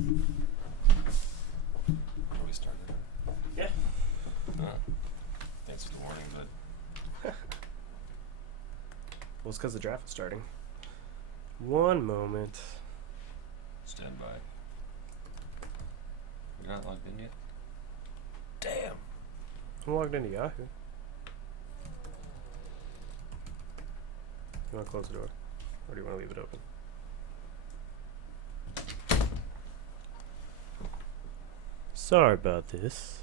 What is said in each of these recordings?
We started. Yeah. Thanks for the warning, but Well, it's because the draft is starting. One moment. stand by. You're not logged in yet? Damn. I'm logged into Yahoo. You want to close the door? Or do you want to leave it open? Sorry about this.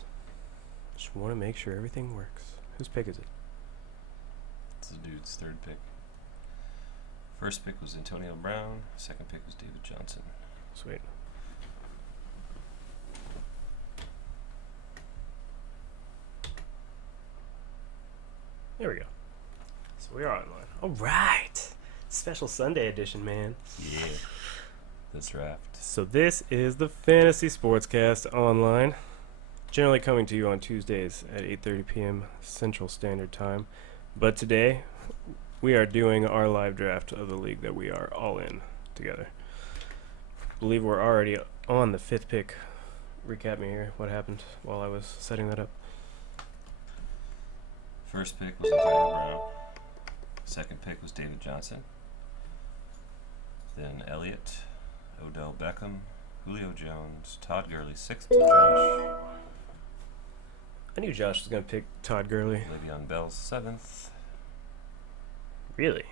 Just want to make sure everything works. Whose pick is it? It's the dude's third pick. First pick was Antonio Brown. Second pick was David Johnson. Sweet. There we go. So we are online. All right. Special Sunday edition, man. Yeah. That's draft. So this is the Fantasy Sportscast online, generally coming to you on Tuesdays at 8:30 p.m. Central Standard Time. But today, we are doing our live draft of the league that we are all in together. I believe we're already on the fifth pick. Recap me here. What happened while I was setting that up? First pick was Antonio Brown. Second pick was David Johnson. Then Elliott, Odell Beckham, Julio Jones, Todd Gurley, sixth to Josh. I knew Josh was going to pick Todd Gurley. Le'Veon Bell, seventh. Really?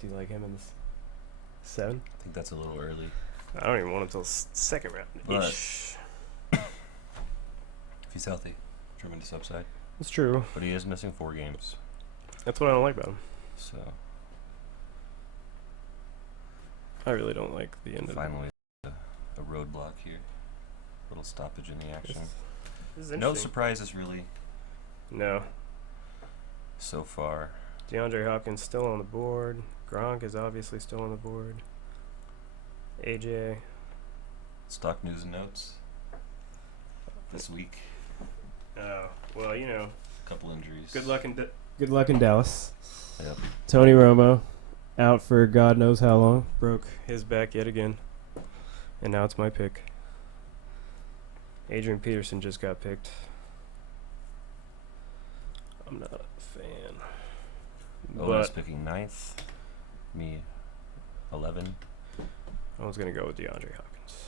Do you like him in this 7? I think that's a little early. I don't even want him until second round. But Ish. if he's healthy, tremendous upside. It's true. But he is missing 4 games. That's what I don't like about him. So I really don't like the end of it. finally a roadblock here. Little stoppage in the action. This is No interesting. surprises really No. so far. DeAndre Hopkins still on the board. Gronk is obviously still on the board. AJ. Stock news and notes this week. Oh, well, you know. Couple injuries. Good luck in Dallas. Yep. Tony Romo out for God knows how long. Broke his back yet again. And now it's my pick. Adrian Peterson just got picked. I'm not a fan. Owen's But picking 9th. Me 11. I was going to go with DeAndre Hopkins.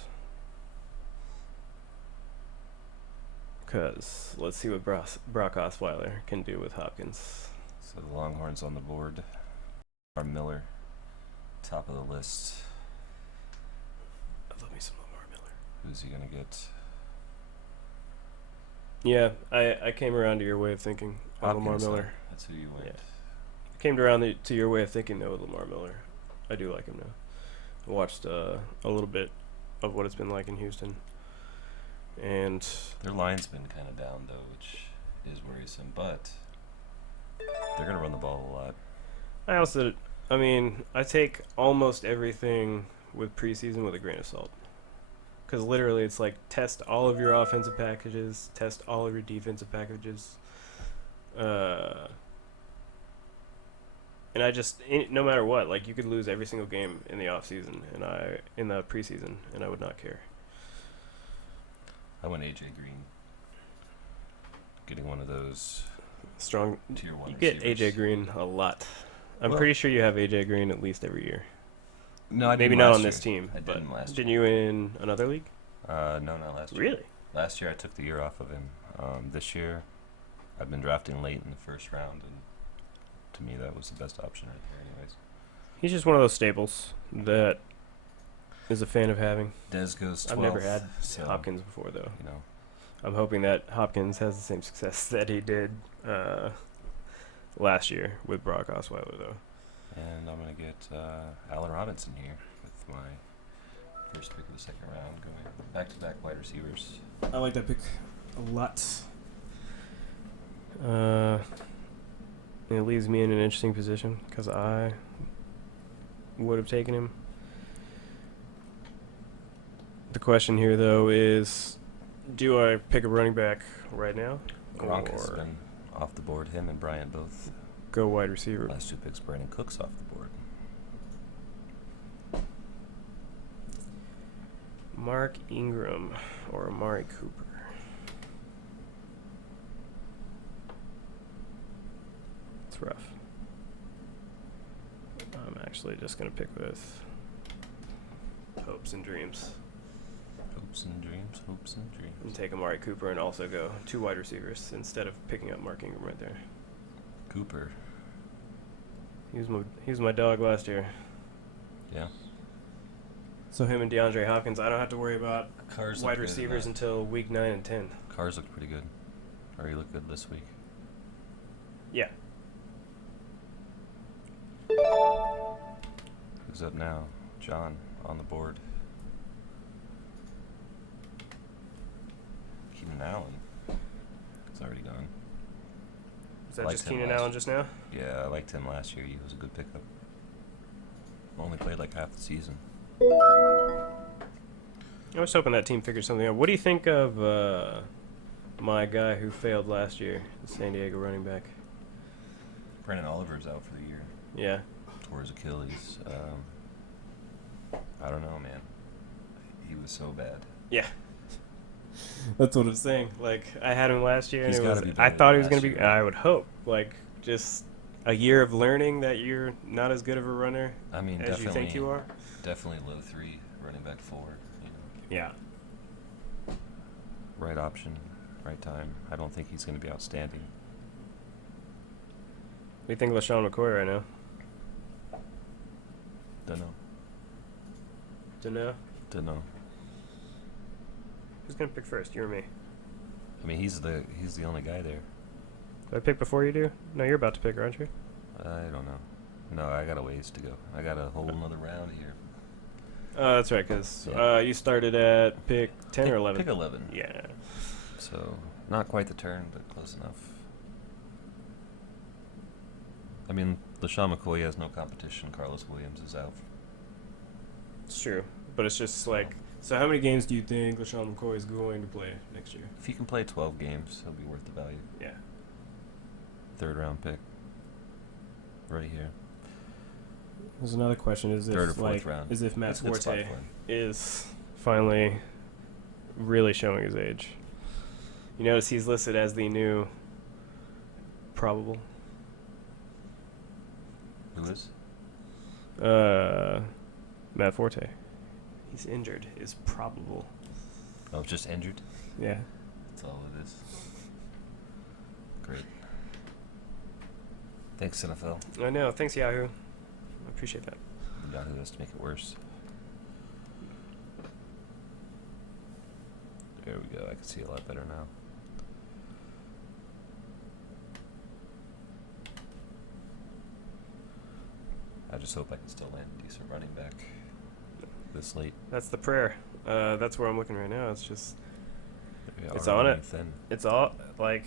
Because let's see what Brock Osweiler can do with Hopkins. So the Longhorns on the board. Lamar Miller, top of the list. I love me some Lamar Miller. Who's he gonna get? Yeah, I came around to your way of thinking of Lamar Hopkins, Miller. That's who you went. Yeah. I came around to your way of thinking, though, with Lamar Miller. I do like him now. I watched a little bit of what it's been like in Houston. And Their line's been kind of down though, which is worrisome. But they're gonna run the ball a lot. I take almost everything with preseason with a grain of salt. Because literally it's like test all of your offensive packages, test all of your defensive packages. And no matter what, like you could lose every single game in the offseason in the preseason, and I would not care. I went AJ Green. Getting one of those Strong. tier 1 You get receivers. AJ Green a lot. I'm Well- pretty sure you have AJ Green at least every year. No, I Maybe didn't not last on this year. team, I but didn't last didn't year. you in another league? No, not last year. Really? Last year I took the year off of him. This year I've been drafting late in the first round, and to me that was the best option right there anyways. He's just one of those staples that is a fan of having. Dez goes 12th. I've never had so, Hopkins before, though. You know, I'm hoping that Hopkins has the same success that he did last year with Brock Osweiler, though. and I'm going to get Allen Robinson here with my first pick of the second round, going back-to-back wide receivers. I like that pick a lot. It leaves me in an interesting position because I would have taken him. The question here, though, is do I pick a running back right now Gronk has or been off the board. Him and Bryant both. go wide receiver? Last 2 picks, Brandon Cooks off the board. Mark Ingram or Amari Cooper? It's rough. I'm actually just going to pick with hopes and dreams. Hopes and dreams, hopes and dreams. And take Amari Cooper and also go 2 wide receivers instead of picking up Mark Ingram right there. Cooper. He was my dog last year. Yeah. So him and DeAndre Hopkins, I don't have to worry about Cars wide receivers until week 9 and 10. Cars looked pretty good. Or he looked good this week. Yeah. Who's up now? John on the board. Keenan Allen. It's already gone. Is that Liked just him Keenan last Allen just now? Yeah, I liked him last year. He was a good pickup. Only played like half the season. I was hoping that team figured something out. What do you think of my guy who failed last year, the San Diego running back? Brandon Oliver's out for the year. Yeah. Tore his Achilles. I don't know, man. He was so bad. Yeah. That's what I'm saying. Like, I had him last year, and He's it gotta was, be I better thought than he was going to last be, year. I would hope, like, just a year of learning that you're not as good of a runner I mean, as you think you are. Definitely low 3, running back 4. You know, Yeah. right option, right time. I don't think he's going to be outstanding. What do you think of LaShawn McCoy right now? Dunno. Don't know. Who's going to pick first, you or me? I mean, he's the only guy there. Do I pick before you do? No, you're about to pick, aren't you? I don't know. No, I got a ways to go. I got a whole another round here. Oh, that's right, because Yeah. you started at pick 10 or 11. Pick 11. Yeah. So, not quite the turn, but close enough. I mean, LaShawn McCoy has no competition. Carlos Williams is out. It's true. But it's just like, so how many games do you think LaShawn McCoy is going to play next year? If he can play 12 games, he'll be worth the value. Yeah. 3rd round pick. Right here. There's another question: is 3rd or if 4th like, round. is if Matt That's a good spot Forte for him. is finally really showing his age? You notice he's listed as the new probable. Who is? Matt Forte. He's injured. Is probable. Oh, just injured? Yeah. That's all it is. Great. Thanks, NFL. I know. Thanks, Yahoo. I appreciate that. Yahoo has to make it worse. There we go. I can see a lot better now. I just hope I can still land a decent running back this late. That's the prayer. That's where I'm looking right now. It's just, We It's are on running it. Thin. it's all like,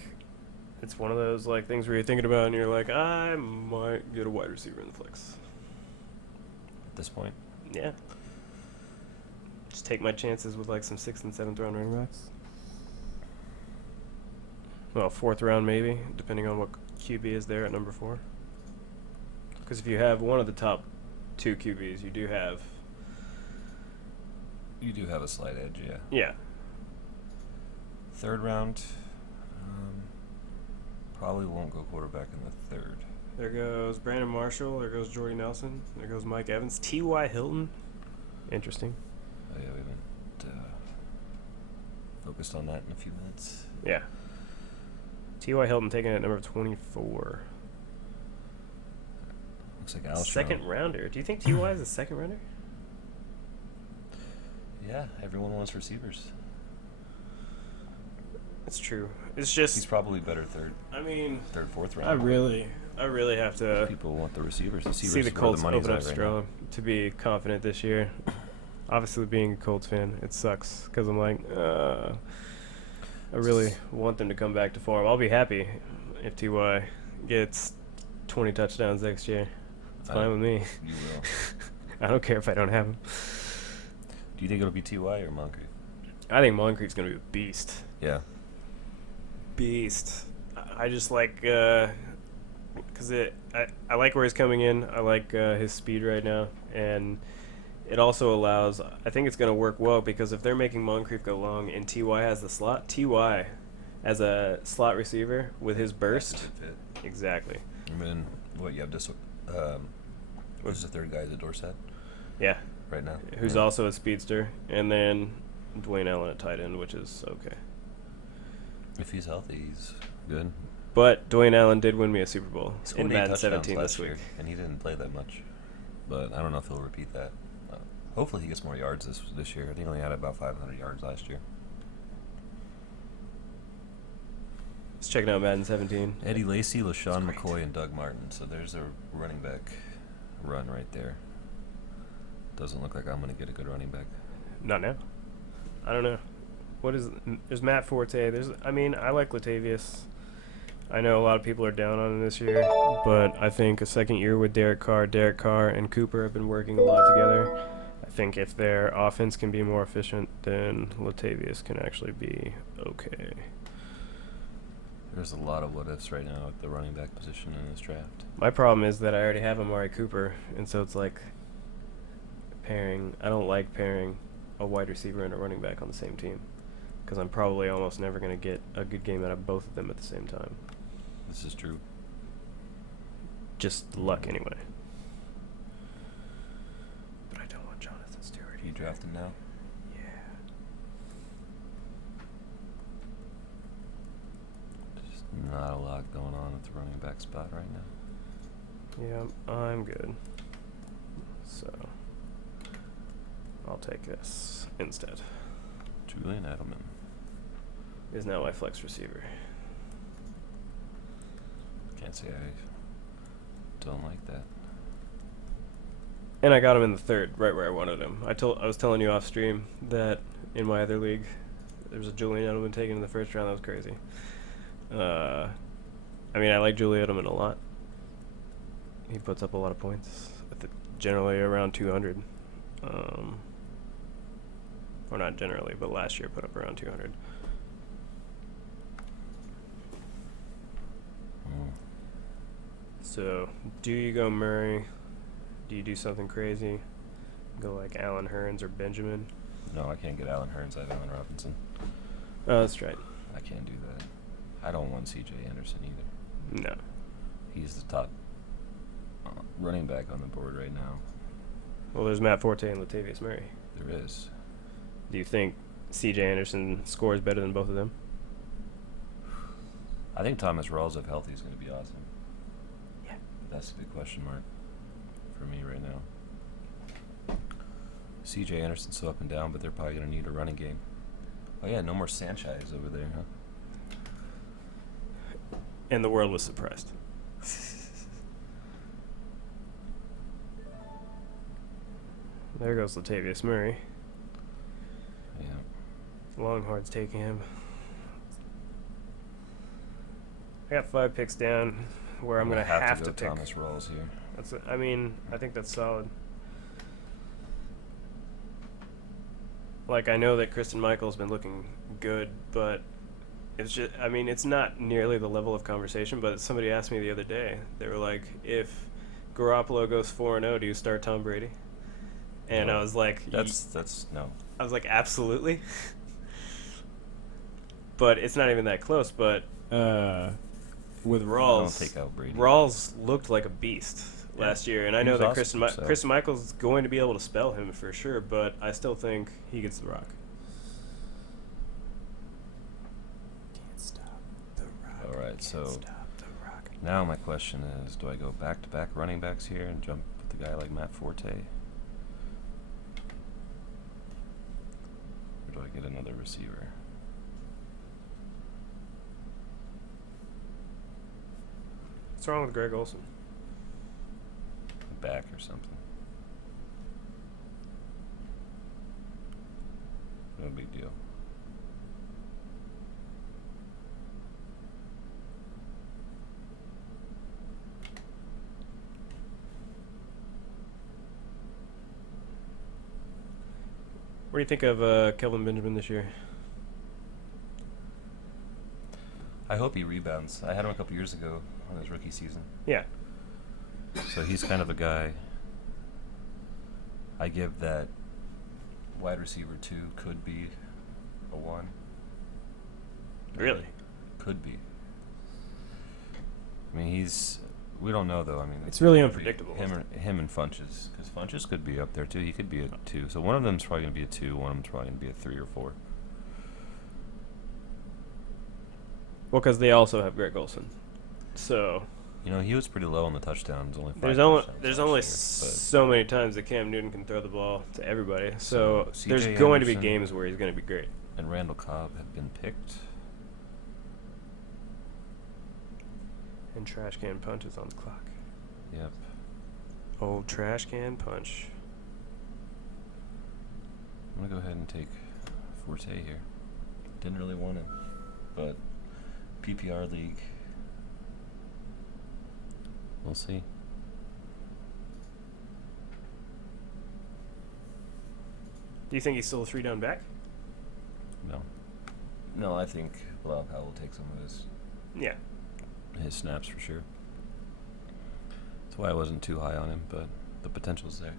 it's one of those like things where you're thinking about and you're like, I might get a wide receiver in the flex. At this point, Yeah. Just take my chances with like some 6th and 7th round running backs. Well, 4th round maybe, depending on what QB is there at number 4. Because if you have one of the top 2 QBs, you do have. you do have a slight edge, yeah. Yeah. 3rd round, probably won't go quarterback in the 3rd. There goes Brandon Marshall. There goes Jordy Nelson. There goes Mike Evans. T.Y. Hilton. Interesting. Oh yeah, we haven't focused on that in a few minutes. Yeah. T.Y. Hilton taken at number 24. Looks like Alshon. 2nd rounder. Do you think T.Y. is a 2nd rounder? Yeah, everyone wants receivers. It's true. It's just. He's probably better 3rd, I mean, 3rd, 4th round. I really have to People want the receivers. see the where Colts money's open up at right strong to be confident this year. Obviously, being a Colts fan, it sucks because I'm like, I really want them to come back to form. I'll be happy if Ty gets 20 touchdowns next year. It's fine with me. You will. I don't care if I don't have him. Do you think it'll be Ty or Moncrief? I think Moncrief's gonna be a beast. Yeah. Beast. I just like because I like where he's coming in. I like his speed right now, and it also allows. I think it's going to work well because if they're making Moncrief go long and Ty has the slot, Ty as a slot receiver with his burst, That's a good fit. exactly. And then what you have this? What's the third guy? Is it Dorsett Yeah, right now? who's Yeah. also a speedster, and then Dwayne Allen at tight end, which is okay. If he's healthy, he's good. But Dwayne Allen did win me a Super Bowl He scored in 8 Madden touchdowns 17 last this week. year, and he didn't play that much. But I don't know if he'll repeat that. Hopefully, he gets more yards this year. I think he only had about 500 yards last year. Let's check out Madden 17. Eddie Lacy, LaShawn That's great. McCoy, and Doug Martin. So there's a running back run right there. Doesn't look like I'm going to get a good running back. Not now. I don't know. There's Matt Forte. I like Latavius. I know a lot of people are down on him this year, but I think a second year with Derek Carr and Cooper have been working a lot together. I think if their offense can be more efficient, then Latavius can actually be okay. There's a lot of what-ifs right now at the running back position in this draft. My problem is that I already have Amari Cooper, and so it's like I don't like pairing a wide receiver and a running back on the same team because I'm probably almost never going to get a good game out of both of them at the same time. This is true. Just luck anyway. But I don't want Jonathan Stewart. You draft him now? Yeah. Just not a lot going on at the running back spot right now. Yeah, I'm good. So I'll take this instead. Julian Edelman. Is now my flex receiver. Can't say I don't like that. And I got him in the third, right where I wanted him. I was telling you off stream that in my other league, there was a Julian Edelman taken in the first round. That was crazy. I like Julian Edelman a lot. He puts up a lot of points. Generally around 200. Or not generally, but last year put up around 200. So, do you go Murray? Do you do something crazy? Go like Allen Hurns or Benjamin? No, I can't get Allen Hurns. I have Allen Robinson. Oh, that's right. I can't do that. I don't want C.J. Anderson either. No. He's the top running back on the board right now. Well, there's Matt Forte and Latavius Murray. There is. Do you think C.J. Anderson scores better than both of them? I think Thomas Rawls, if healthy, is going to be awesome. Yeah. That's a big question mark for me right now. C.J. Anderson's so up and down, but they're probably going to need a running game. Oh, yeah, no more Sanchez over there, huh? And the world was surprised. There goes Latavius Murray. Yeah. Longhorns taking him. I got 5 picks down where I'm going to have to go pick. Thomas Rawls here. I think that's solid. Like, I know that Kristen Michael's been looking good, but it's not nearly the level of conversation, but somebody asked me the other day. They were like, if Garoppolo goes 4-0, do you start Tom Brady? And No. I was like, That's no. I was like, absolutely. But it's not even that close, but with Rawls, Don't take out Brady. Rawls looked like a beast last year, and I He know was that awesome, so. Kristen Michael's going to be able to spell him for sure, but I still think he gets the rock. Can't stop the rock. All right, so now my question is, do I go back-to-back running backs here and jump with a guy like Matt Forte? Or do I get another receiver? What's wrong with Greg Olson? Back or something. No big deal. What do you think of Kelvin Benjamin this year? I hope he rebounds. I had him a couple years ago on his rookie season. Yeah. So he's kind of a guy I give that wide receiver 2 could be a 1. Really? Could be. I mean, we don't know though. I mean, It's really could be unpredictable. Him and Funches, because Funches could be up there too. He could be a 2. So one of them's probably gonna be a 2. One of them's probably gonna be a 3 or 4. Well, because they also have Greg Olson. So You know, he was pretty low on the touchdowns. Only 5 there's touchdowns only last year, so many times that Cam Newton can throw the ball to everybody. So So, there's C.J. going to be Anderson- games where he's going to be great. and Randall Cobb have been picked. And trash can punch is on the clock. Yep. Old trash can punch. I'm gonna go ahead and take Forte here. Didn't really want him, but PPR league. We'll see. Do you think he's still a 3-down back? No, I think Bilal Powell will take some of Yeah. his snaps for sure. That's why I wasn't too high on him, but the potential's there.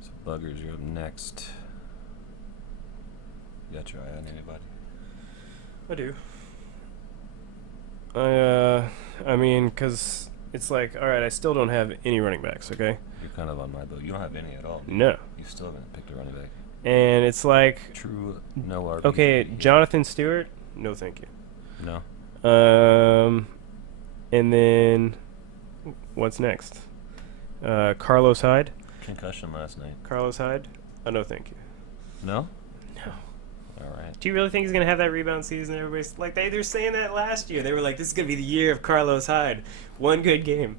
So Buggers, you're up next. You got your eye on anybody? I do. I mean, because it's like, all right, I still don't have any running backs, okay? You're kind of on my boat. You don't have any at all. No. You still haven't picked a running back. And it's like, True, no RB. okay, Jonathan Stewart, no thank you. No. And then, what's next? Carlos Hyde. Concussion last night. Carlos Hyde, no thank you. No? No. All right. Do you really think he's going to have that rebound season? Everybody's like, they're saying that last year. They were like, this is going to be the year of Carlos Hyde. One good game.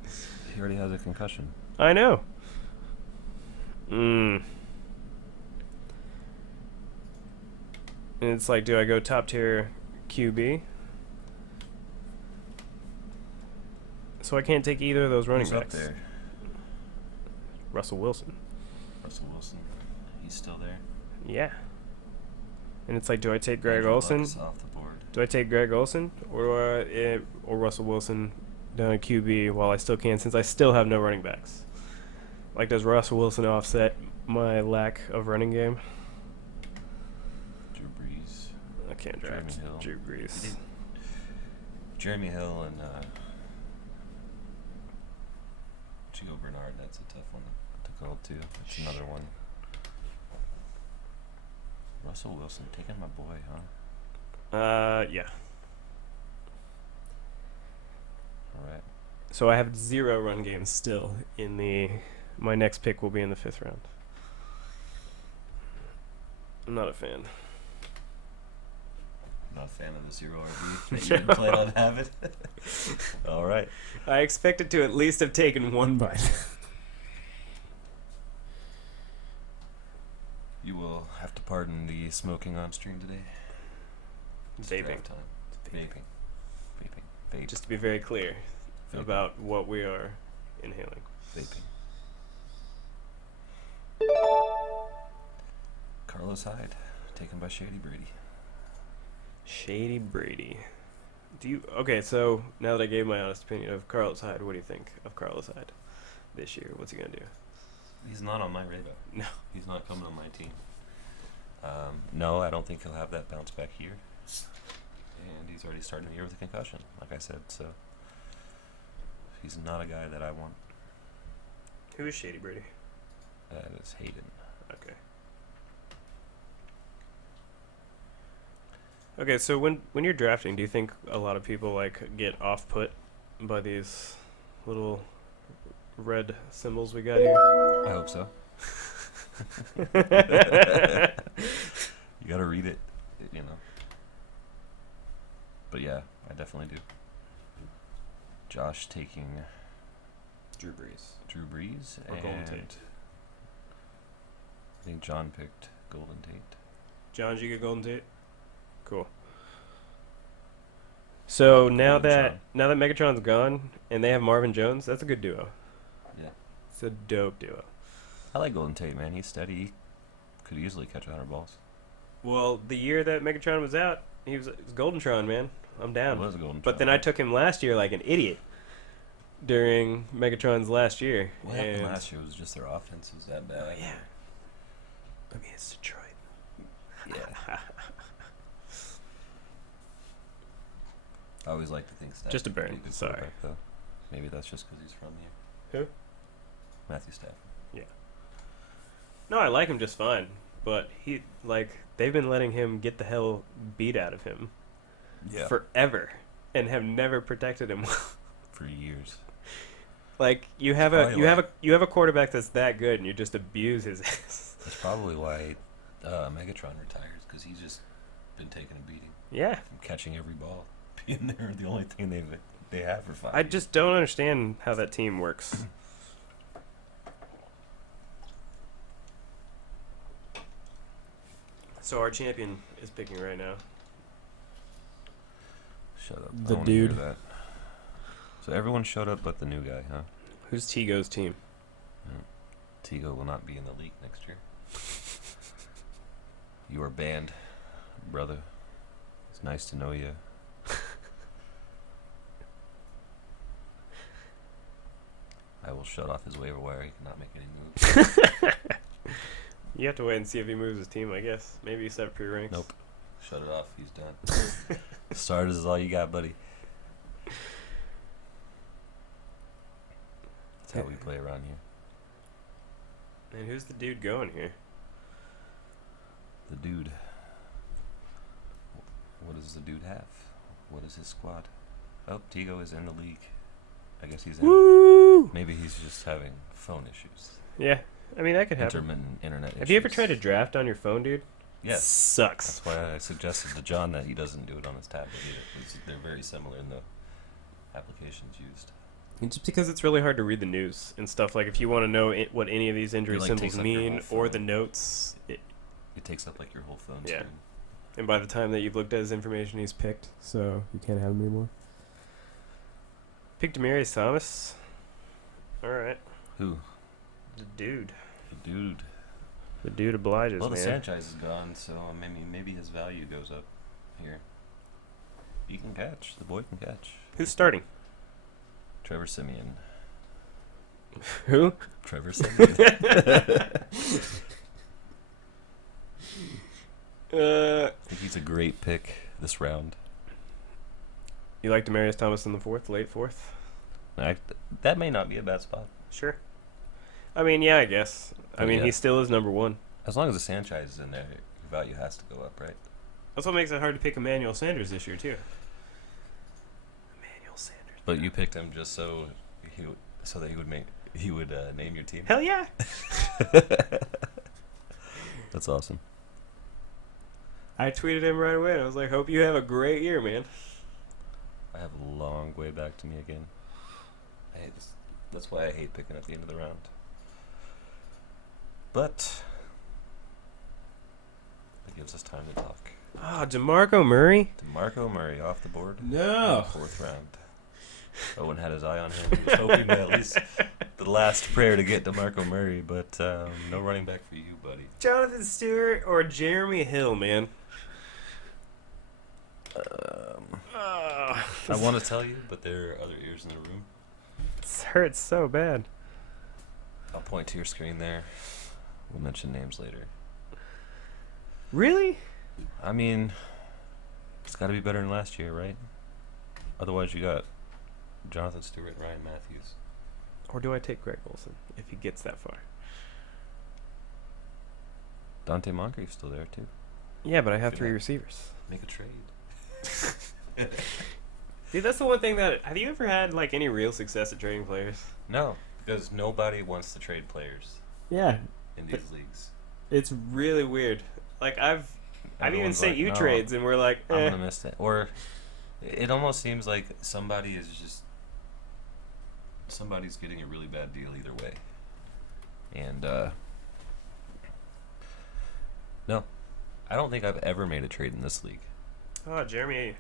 He already has a concussion. I know. And it's like, do I go top tier QB? So I can't take either of those running Who's backs. up there? Russell Wilson. Russell Wilson. He's still there. Yeah. And it's like, do I take Greg Andrew Luck Olson? is off the board. Do I take Greg Olson or Russell Wilson down at QB while I still can, since I still have no running backs? Like, does Russell Wilson offset my lack of running game? Drew Brees. I can't draft Jeremy Hill. Drew Brees. Jeremy Hill and Gio Bernard. That's a tough one to call too. That's another one. Russell Wilson taking my boy, huh? Yeah. All right. So I have 0 run games still in the. My next pick will be in the 5th round. I'm not a fan. Not a fan of the 0 RB that you didn't plan on having. All right. I expected to at least have taken one bite. You will have to pardon the smoking on stream today. It's Vaping. draft time. Vaping. Just to be very clear Vaping. about what we are inhaling. Vaping. Carlos Hyde, taken by Shady Brady. Shady Brady. Okay, so now that I gave my honest opinion of Carlos Hyde, what do you think of Carlos Hyde this year? What's he going to do? He's not on my radar. No. He's not coming on my team. No, I don't think he'll have that bounce back here. And he's already starting the year with a concussion, like I said, so he's not a guy that I want. Who is Shady Brady? That is Hayden. Okay. Okay, so when you're drafting, do you think a lot of people like get off put by these little red symbols we got here? I hope so. You gotta read it, you know. But yeah, I definitely do. Josh taking Drew Brees. Drew Brees Or and Golden Tate. I think John picked Golden Tate. John, did you get Golden Tate? Cool. So now that Megatron's gone and they have Marvin Jones, that's a good duo. Yeah. It's a dope duo. I like Golden Tate, man. He's steady. He could easily catch 100 balls. Well, the year that Megatron was out, He was Goldentron, man. I'm down. It was a golden. But then I took him last year like an idiot during Megatron's last year. What happened last year was just their offense was that bad. Oh, yeah. I mean, it's Detroit. Yeah. I always like to think Stafford. Just a burn. would be good Sorry. quarterback, though. Maybe that's just because he's from here. Who? Matthew Stafford. No, I like him just fine. But they've been letting him get the hell beat out of him forever and have never protected him. For years. Like you have a quarterback that's that good and you just abuse his ass. That's probably why Megatron retires, because he's just been taking a beating. Yeah. From catching every ball. Being there, the only thing they have for 5 I years. just don't understand how that team works. So our champion is picking right now. Shut up. The I wanna hear dude. that. So everyone showed up but the new guy, huh? Who's Tigo's team? Tigo will not be in the league next year. You are banned, brother. It's nice to know you. I will shut off his waiver wire. He cannot make any moves. You have to wait and see if he moves his team, I guess. Maybe he's set pre ranks. Nope. Shut it off. He's done. Starters is all you got, buddy. That's how we play around here. And who's the dude going here? The dude. What does the dude have? What is his squad? Oh, Tigo is in the league. I guess he's in. Woo! Maybe he's just having phone issues. Yeah, I mean that could happen. Intermittent internet issues. Have you ever tried to draft on your phone, dude? Yes. Sucks. That's why I suggested to John that he doesn't do it on his tablet either. 'Cause they're very similar in the applications used. It's just because it's really hard to read the news and stuff. Like if you want to know what any of these injury like, symbols takes up your mean whole or the phone. notes, It takes up like your whole phone Yeah. screen. and by the time that you've looked at his information, he's picked, so you can't have him anymore. Picked Demarius Thomas. All right, Who? the dude. The dude. The dude obliges, Well, the man. Sanchez is gone, so maybe his value goes up here. He can catch. The boy can catch. Who's starting? Trevor Simeon. Who? Trevor Simeon. I think he's a great pick this round. You like Demarius Thomas in the fourth, late fourth? That may not be a bad spot. Sure. I mean, yeah, I guess. I Oh, mean, yeah. he still is number one. As long as the Sanchez is in there, your value has to go up, right? That's what makes it hard to pick Emmanuel Sanders this year, too. Emmanuel Sanders. But you picked him just so that he would name your team. Hell yeah! That's awesome. I tweeted him right away. I was like, hope you have a great year, man. I have a long way back to me again. That's why I hate picking at the end of the round. But it gives us time to talk. Ah, DeMarco Murray? DeMarco Murray off the board. in the No. fourth round. Owen had his eye on him. He was hoping to at least the last prayer to get DeMarco Murray, but no running back for you, buddy. Jonathan Stewart or Jeremy Hill, man? I want to tell you, but there are other ears in the room. This hurts so bad. I'll point to your screen there. We'll mention names later. Really? I mean, it's got to be better than last year, right? Otherwise, you got Jonathan Stewart and Ryan Matthews. Or do I take Greg Olson if he gets that far? Dante Moncrief's still there, too. Yeah, but I have Good 3 luck. receivers. Make a trade. Dude, that's the one thing that... Have you ever had, like, any real success at trading players? No, because nobody wants to trade players Yeah. in these leagues. It's really weird. Like, I've even Everyone's sent like, you "No, trades, and we're like, I'm gonna miss it. Or it almost seems like somebody's getting a really bad deal either way. And no, I don't think I've ever made a trade in this league. Oh, Jeremy...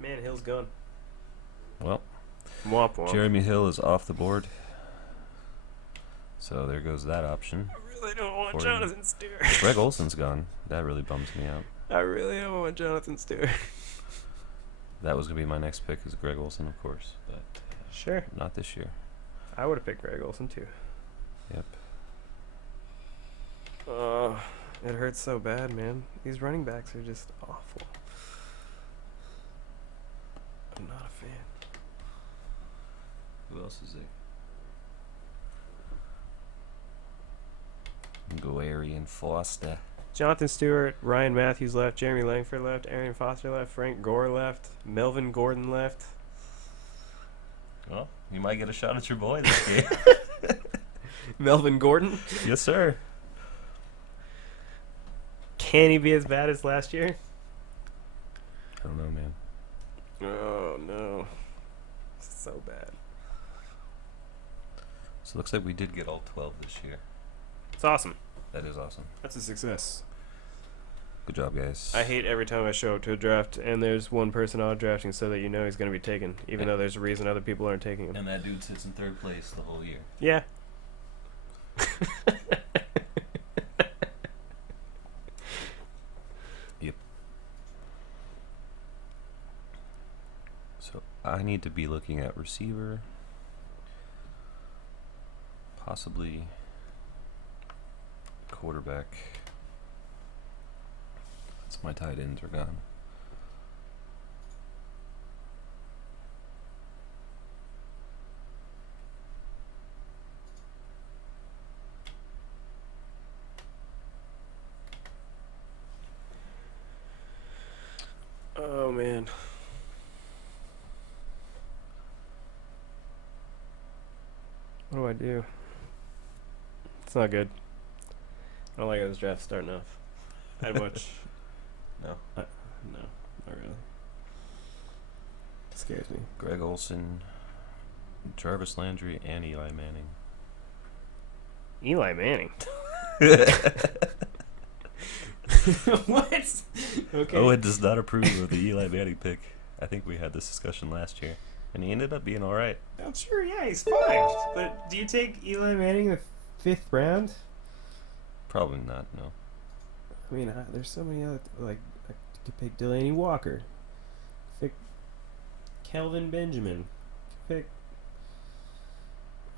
Man, Hill's gone. Well, Womp womp. Jeremy Hill is off the board, so there goes that option. I really don't want For you. Jonathan Stewart. Greg Olson's gone. That really bums me out. I really don't want Jonathan Stewart. That was gonna be my next pick, is Greg Olson, of course, but Sure. not this year. I would have picked Greg Olson too. Yep. Oh, it hurts so bad, man. These running backs are just awful. I'm not a fan. Who else is there? Guerrian Foster. Jonathan Stewart, Ryan Matthews left, Jeremy Langford left, Arian Foster left, Frank Gore left, Melvin Gordon left. Well, you might get a shot at your boy this game. Melvin Gordon? Yes, sir. Can he be as bad as last year? I don't know, man. Oh, no. So bad. So it looks like we did get all 12 this year. It's awesome. That is awesome. That's a success. Good job, guys. I hate every time I show up to a draft and there's one person out drafting so that you know he's going to be taken, even though there's a reason other people aren't taking him. And that dude sits in third place the whole year. Yeah. Yep. So I need to be looking at receiver, possibly quarterback. That's my tight ends are gone. Oh, man. What do I do? It's not good. I don't like how this draft's starting off. I'd much. No. No, not really. It scares me. Greg Olson, Jarvis Landry, and Eli Manning. Eli Manning. What? Okay. Owen does not approve of the Eli Manning pick. I think we had this discussion last year, and he ended up being all right. I'm sure, yeah, he's fine. But do you take Eli Manning in the 5th round? Probably not, no. I mean, there's so many other, like, I could pick Delaney Walker. Pick Kelvin Benjamin. Pick.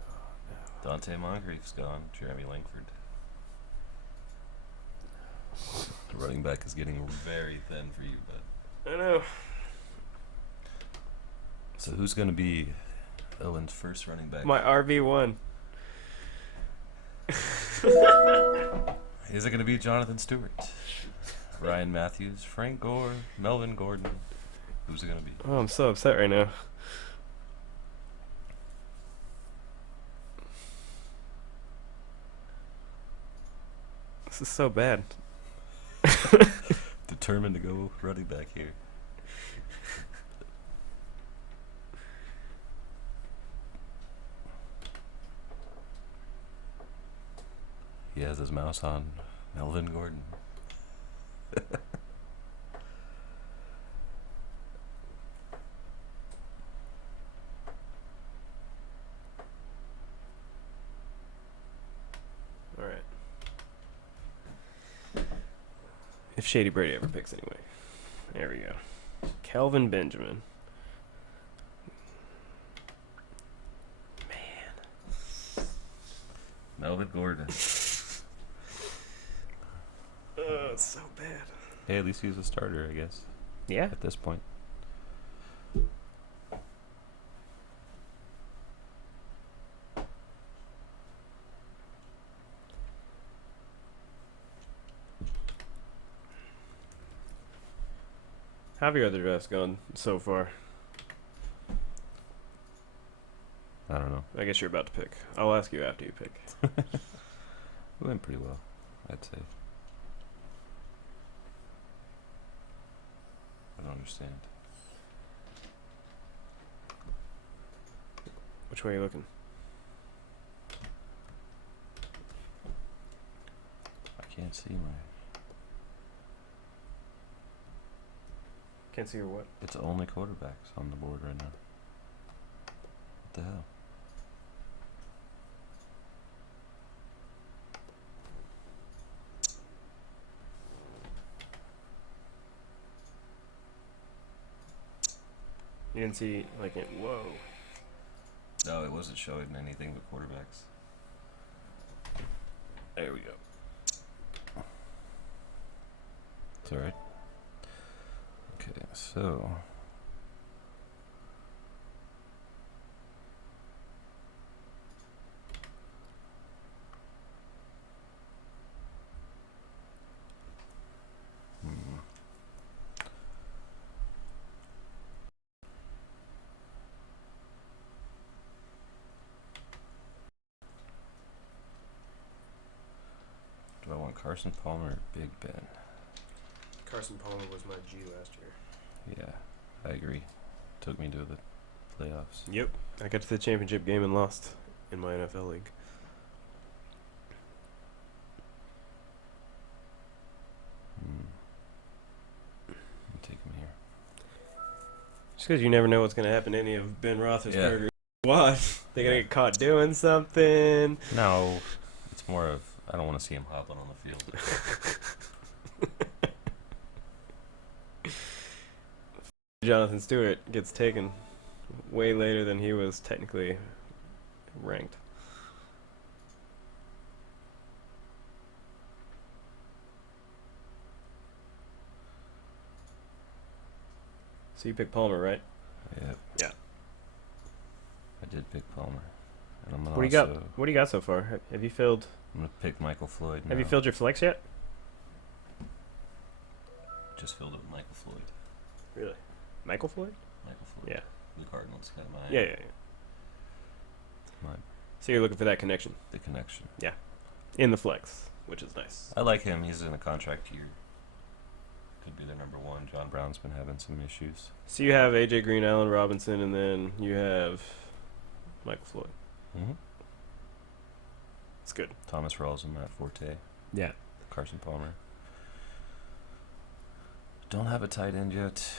Oh, no. Dante Moncrief's gone. Jeremy Langford. The running back is getting very thin for you, bud. I know. So who's going to be Owen's first running back? My RB1. Is it going to be Jonathan Stewart, Ryan Matthews, Frank Gore, Melvin Gordon? Who's it going to be? Oh, I'm so upset right now. This is so bad. Determined to go running back here. He has his mouse on Melvin Gordon. All right. If Shady Brady ever picks anyway. There we go. Kelvin Benjamin. Man. Melvin Gordon. Oh, it's so bad. Hey, at least he's a starter, I guess, Yeah. at this point. How have your other drafts gone so far? I don't know. I guess you're about to pick. I'll ask you after you pick. It went pretty well, I'd say. I don't understand. Which way are you looking? I can't see my... Can't see your what? It's only quarterbacks on the board right now. What the hell? You didn't see like it. Whoa. No, it wasn't showing anything but quarterbacks. There we go. It's alright. Okay, so. Do I want Carson Palmer or Big Ben? Carson Palmer was my G last year. Yeah, I agree. Took me to the playoffs. Yep. I got to the championship game and lost in my NFL league. Take him here. Just because you never know what's going to happen to any of Ben Roethlisberger's What? They're going to get caught doing something. No, it's more of I don't want to see him hopping on the field. Jonathan Stewart gets taken way later than he was technically ranked. So you picked Palmer, right? Yeah. Yeah. I did pick Palmer. And I'm gonna What do you got? What do you got so far? Have you filled? I'm gonna pick Michael Floyd. Have you now. filled your flex yet? Just filled up Michael Floyd. Really? Michael Floyd? Michael Floyd. Yeah. The Cardinals got mine. Yeah. So you're looking for that connection The connection. in the flex, which is nice. I like him. He's in a contract year. Could be the number one. John Brown's been having some issues. So you have AJ Green, Allen Robinson, and then you have Michael Floyd. Mm-hmm. It's good. Thomas Rawls and Matt Forte. Yeah. Carson Palmer. Don't have a tight end yet.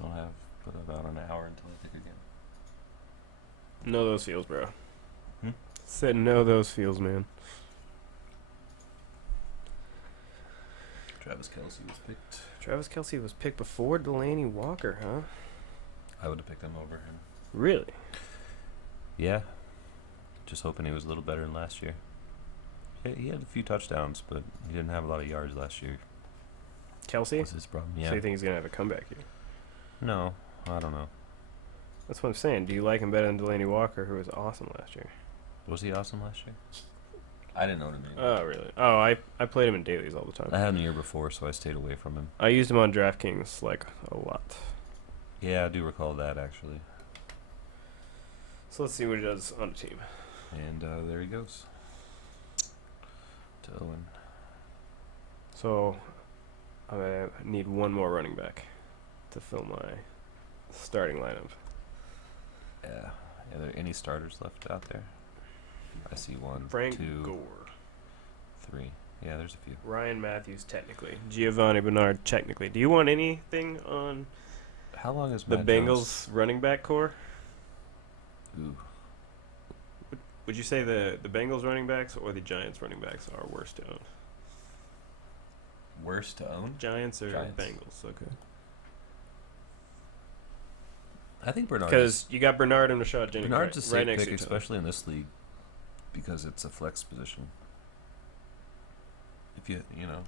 Don't have but about an hour until I pick again. Know those feels, bro. Hmm? Said know those feels, man. Travis Kelce was picked. Travis Kelce was picked before Delaney Walker, huh? I would have picked him over him. Really? Yeah. Just hoping he was a little better than last year. He had a few touchdowns, but he didn't have a lot of yards last year. Kelsey? What's his problem? Yeah. So you think he's going to have a comeback here? No, I don't know. That's what I'm saying. Do you like him better than Delaney Walker, who was awesome last year? Was he awesome last year? I didn't know him. Oh, really? Oh, I played him in dailies all the time. I had him the year before, so I stayed away from him. I used him on DraftKings, like, a lot. Yeah, I do recall that, actually. So let's see what he does on the team. And there he goes. To Owen. So I need one more running back to fill my starting lineup. Yeah. Are there any starters left out there? I see one, Frank two, Gore. 3. Yeah, there's a few. Ryan Matthews, technically. Giovanni Bernard, technically. Do you want anything on How long is the Matt Bengals running back core? Jones? Ooh. Would you say the Bengals running backs or the Giants running backs are worse to own? Worse to own? Giants or Giants. Bengals? Okay. I think Bernard. Because you got Bernard and Rashad Jennings Bernard's a safe right next pick, to each other. especially in this league, because it's a flex position. If you know,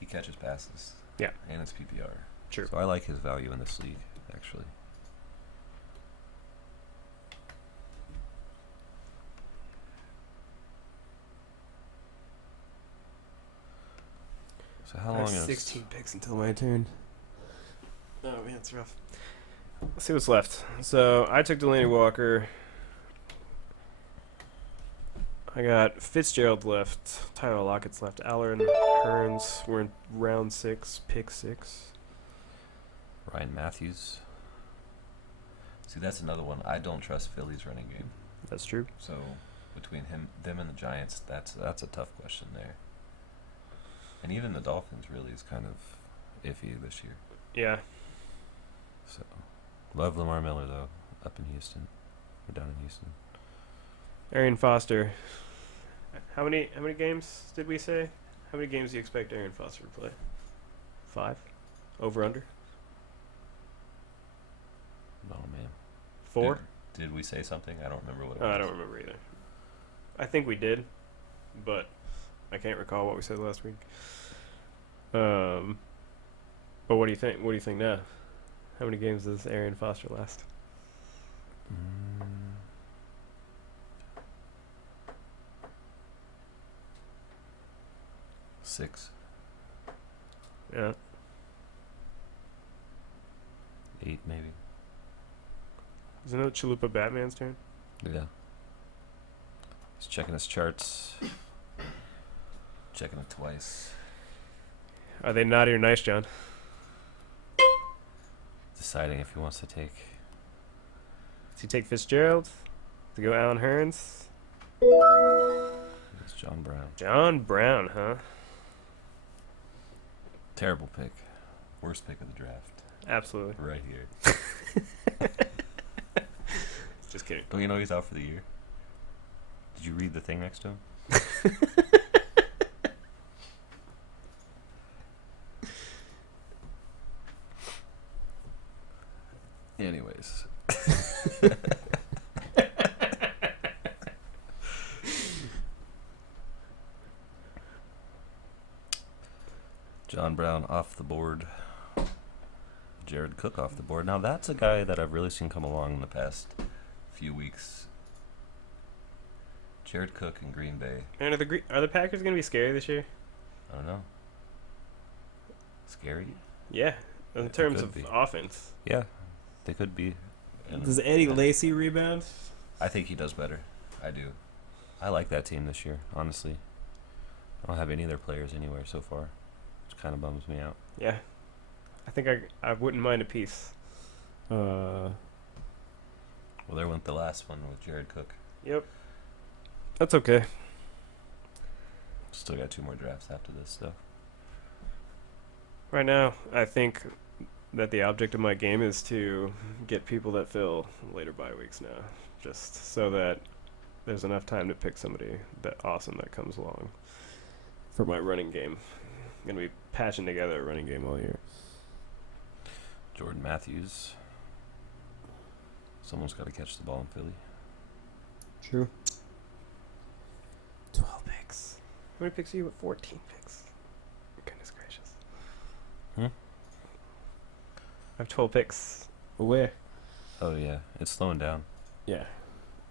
he catches passes. Yeah. And it's PPR. True. So I like his value in this league, actually. So how I long have is 16 picks until my turn. Oh man, it's rough. Let's see what's left. So I took Delaney Walker. I got Fitzgerald left. Tyler Lockett's left. Aller Hearns. We're in round 6, pick 6. Ryan Matthews? See, that's another one. I don't trust Philly's running game. That's true. So between them and the Giants, that's a tough question there. And even the Dolphins really is kind of iffy this year. Yeah. So love Lamar Miller though, up in Houston. Or down in Houston. Arian Foster How many games did we say? How many games do you expect Arian Foster to play? 5? Over under? Oh man. 4? Did we say something? I don't remember what it Oh, was. I don't remember either. I think we did, but I can't recall what we said last week. But what do you think? What do you think now? How many games does Arian Foster last? Mm. Six, Yeah. 8 maybe. Isn't it Chalupa Batman's turn? Yeah. He's checking his charts. Checking it twice. Are they naughty or nice, John? Deciding if he wants to take. Does he take Fitzgerald? To go Alan Hearns? It's John Brown. John Brown, huh? Terrible pick. Worst pick of the draft. Absolutely. Right here. Just kidding. Don't you know he's out for the year? Did you read the thing next to him? Anyways. John Brown off the board. Jared Cook off the board. Now that's a guy that I've really seen come along in the past few weeks. Jared Cook in Green Bay. And are the Packers going to be scary this year? I don't know. Scary? Yeah, in They terms could of be. offense. Yeah, they could be. And Does Eddie Lacy rebound? I think he does better. I do. I like that team this year, honestly. I don't have any of their players anywhere so far, which kind of bums me out. Yeah. I think I wouldn't mind a piece. Well, there went the last one with Jared Cook. Yep. That's okay. Still got 2 more drafts after this, though. Right now, I think that the object of my game is to get people that fill later bye weeks now, just so that there's enough time to pick somebody that awesome that comes along for my running game. I'm gonna be patching together a running game all year. Jordan Matthews. Someone's got to catch the ball in Philly. True. 12 picks. How many picks are you at? 14 picks. Goodness gracious. Hmm? I have 12 picks. Where? Oh, yeah. It's slowing down. Yeah.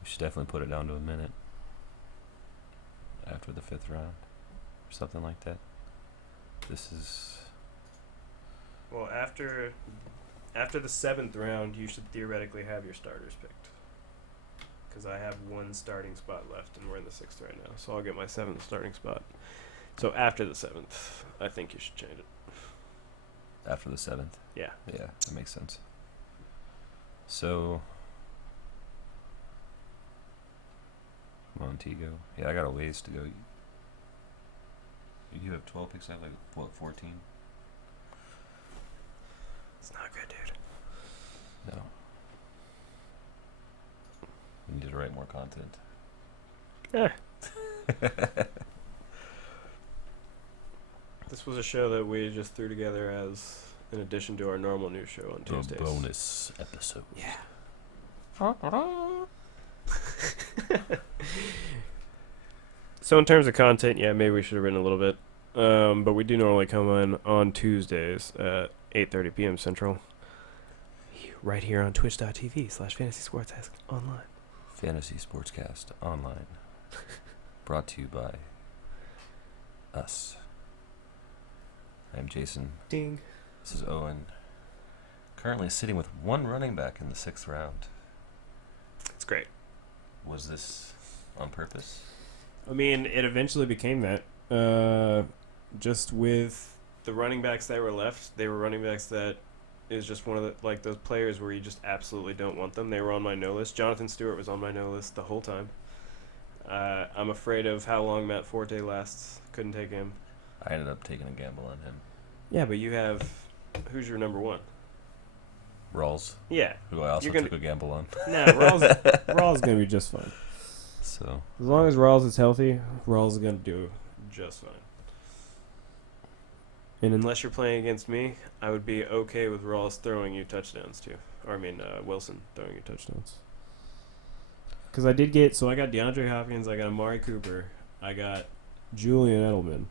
We should definitely put it down to a minute after the 5th round or something like that. This is... Well, after the 7th round, you should theoretically have your starters picked. Because I have 1 starting spot left, and we're in the 6th right now. So I'll get my 7th starting spot. So after the 7th, I think you should change it. After the 7th? Yeah. Yeah, that makes sense. So... Montego. Yeah, I got a ways to go. You have 12 picks. I have, 14? It's not good, dude. No. We need to write more content. Yeah. This was a show that we just threw together as in addition to our normal news show on Tuesdays. A bonus episode. Yeah. So in terms of content, yeah, maybe we should have written a little bit. But we do normally come on Tuesdays at 8:30 p.m. Central. Right here on twitch.tv/fantasysportscast online. Fantasy Sportscast Online. Brought to you by us. I'm Jason. Ding. This is Owen. Currently sitting with 1 running back in the 6th round. It's great. Was this on purpose? I mean, it eventually became that. Just with the running backs that were left, they were running backs that is just one of the, like, those players where you just absolutely don't want them. They were on my no list. Jonathan Stewart was on my no list the whole time. I'm afraid of how long Matt Forte lasts. Couldn't take him. I ended up taking a gamble on him. Yeah, but you have... Who's your number 1? Rawls, Yeah. who I also took a gamble on. Nah, Rawls is going to be just fine. So As long as Rawls is healthy, Rawls is going to do just fine. And unless you're playing against me, I would be okay with Rawls throwing you touchdowns too. Or I mean, Wilson throwing you touchdowns. Because I got DeAndre Hopkins, I got Amari Cooper, I got Julian Edelman.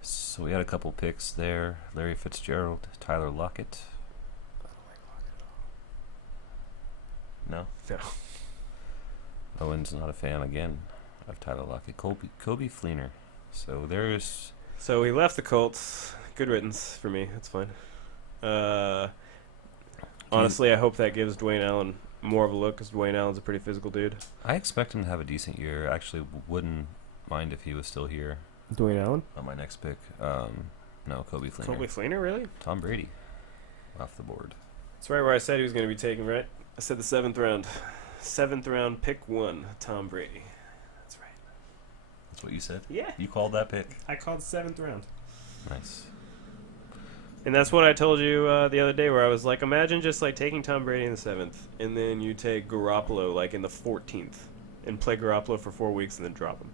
So we had a couple picks there. Larry Fitzgerald, Tyler Lockett. I don't like Lockett at all. No? No. Owen's not a fan again of Tyler Lockett. Kobe Fleener. So there's... So he left the Colts. Good riddance for me. That's fine. Honestly, I hope that gives Dwayne Allen more of a look because Dwayne Allen's a pretty physical dude. I expect him to have a decent year. I actually wouldn't mind if he was still here Dwayne Allen? on my next pick. No, Kobe Fleener. Kobe Fleener, really? Tom Brady off the board. That's right where I said he was going to be taken, right? I said the 7th round. 7th round, pick 1, Tom Brady. That's right. That's what you said? Yeah. You called that pick? I called 7th round. Nice. And that's what I told you the other day where I was like, imagine just like taking Tom Brady in the 7th and then you take Garoppolo like in the 14th and play Garoppolo for 4 weeks and then drop him.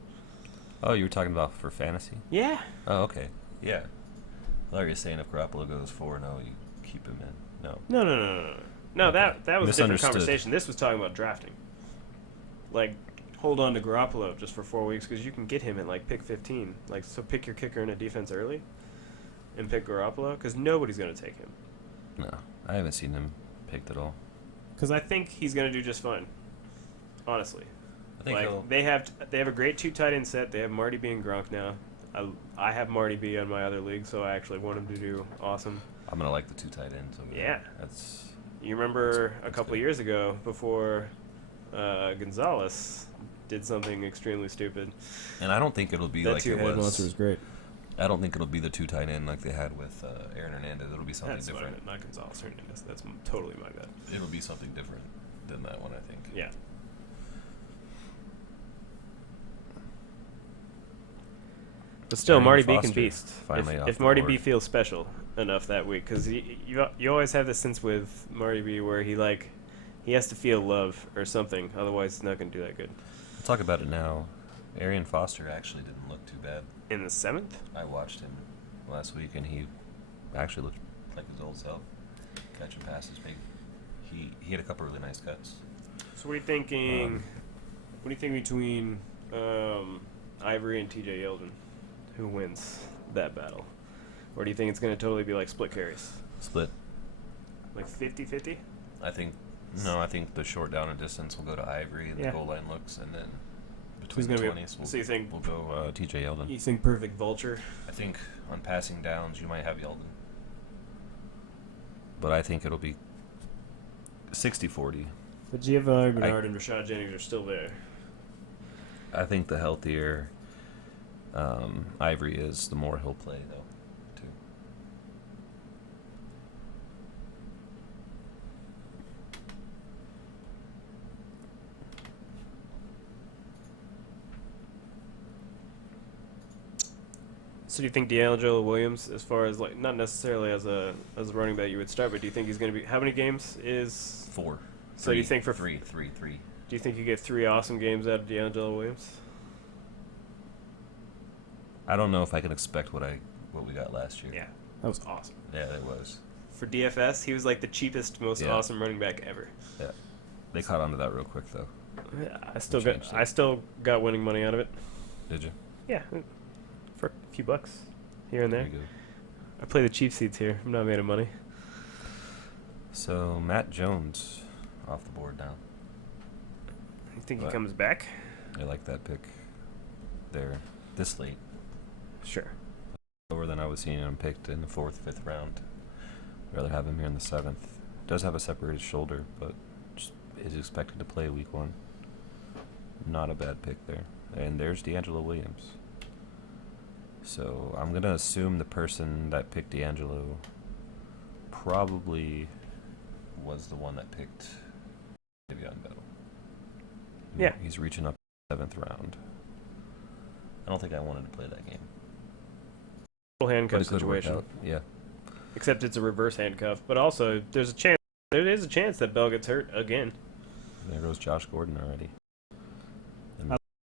Oh, you were talking about for fantasy? Yeah. Oh, okay. Yeah. I thought you were saying if Garoppolo goes 4-0, you keep him in. No. No. No, Okay. that was a different Misunderstood. conversation. This was talking about drafting. Like, hold on to Garoppolo just for 4 weeks because you can get him at like pick 15. Like, so pick your kicker in a defense early and pick Garoppolo because nobody's going to take him. No. I haven't seen him picked at all. Because I think he's going to do just fine. Honestly. I think he'll... Like, they have a great 2 tight end set. They have Marty B and Gronk now. I have Marty B on my other league, so I actually want him to do awesome. I'm going to like the 2 tight ends. Yeah. That's... You remember That's a couple good. of years ago before Gonzalez did something extremely stupid. And I don't think it'll be That like it two-head was. monster was great. I don't think it'll be the 2 tight end like they had with Aaron Hernandez. It'll be something That's what I different. meant, not Gonzalez Hernandez. That's totally my bad. It'll be something different than that one, I think. Yeah. But still, Arian Marty B can Foster, beast. finally off If the Marty board. B feels special enough that week, because you always have this sense with Marty B where he has to feel love or something, otherwise he's not going to do that good. We'll talk about it now. Arian Foster actually didn't look too bad. In the 7th? I watched him last week, and he actually looked like his old self. Catching passes, big. He had a couple really nice cuts. So what are you thinking? What do you think between Ivory and TJ Yeldon? Who wins that battle? Or do you think it's going to totally be like split carries? Split. Like 50-50? I think the short down and distance will go to Ivory, and Yeah. the goal line looks, and then Who's between the gonna be- 20s, so you think- we'll go TJ Yeldon. You think perfect vulture? I think on passing downs, you might have Yeldon. But I think it'll be 60-40. But Giovanni Bernard and Rashad Jennings are still there. I think the healthier Ivory is, the more he'll play, though, too. So do you think D'Angelo Williams, as far as like not necessarily as a running back you would start, but do you think he's going to be? How many games is? 4. So you think for three? Do you think you get 3 awesome games out of D'Angelo Williams? I don't know if I can expect what we got last year. Yeah, that was awesome. Yeah, it was. For DFS, he was like the cheapest, most Yeah. awesome running back ever. Yeah, they caught on to that real quick though. Yeah, I They still changed it. got winning money out of it. Did you? Yeah, for a few bucks here and there. There you go. I play the cheap seats here. I'm not made of money. So Matt Jones off the board now. You think he What? comes back? I like that pick there this late. Sure. Lower than I was seeing him picked in the 4th, 5th round. I'd rather have him here in the 7th. Does have a separated shoulder, but just is expected to play week 1. Not a bad pick there. And there's D'Angelo Williams. So I'm going to assume the person that picked D'Angelo probably was the one that picked Davion Bell. Yeah. He's reaching up to the 7th round. I don't think I wanted to play that game. Little handcuff But it could work situation. out. Yeah. Except it's a reverse handcuff. But also, there is a chance that Bell gets hurt again. There goes Josh Gordon already.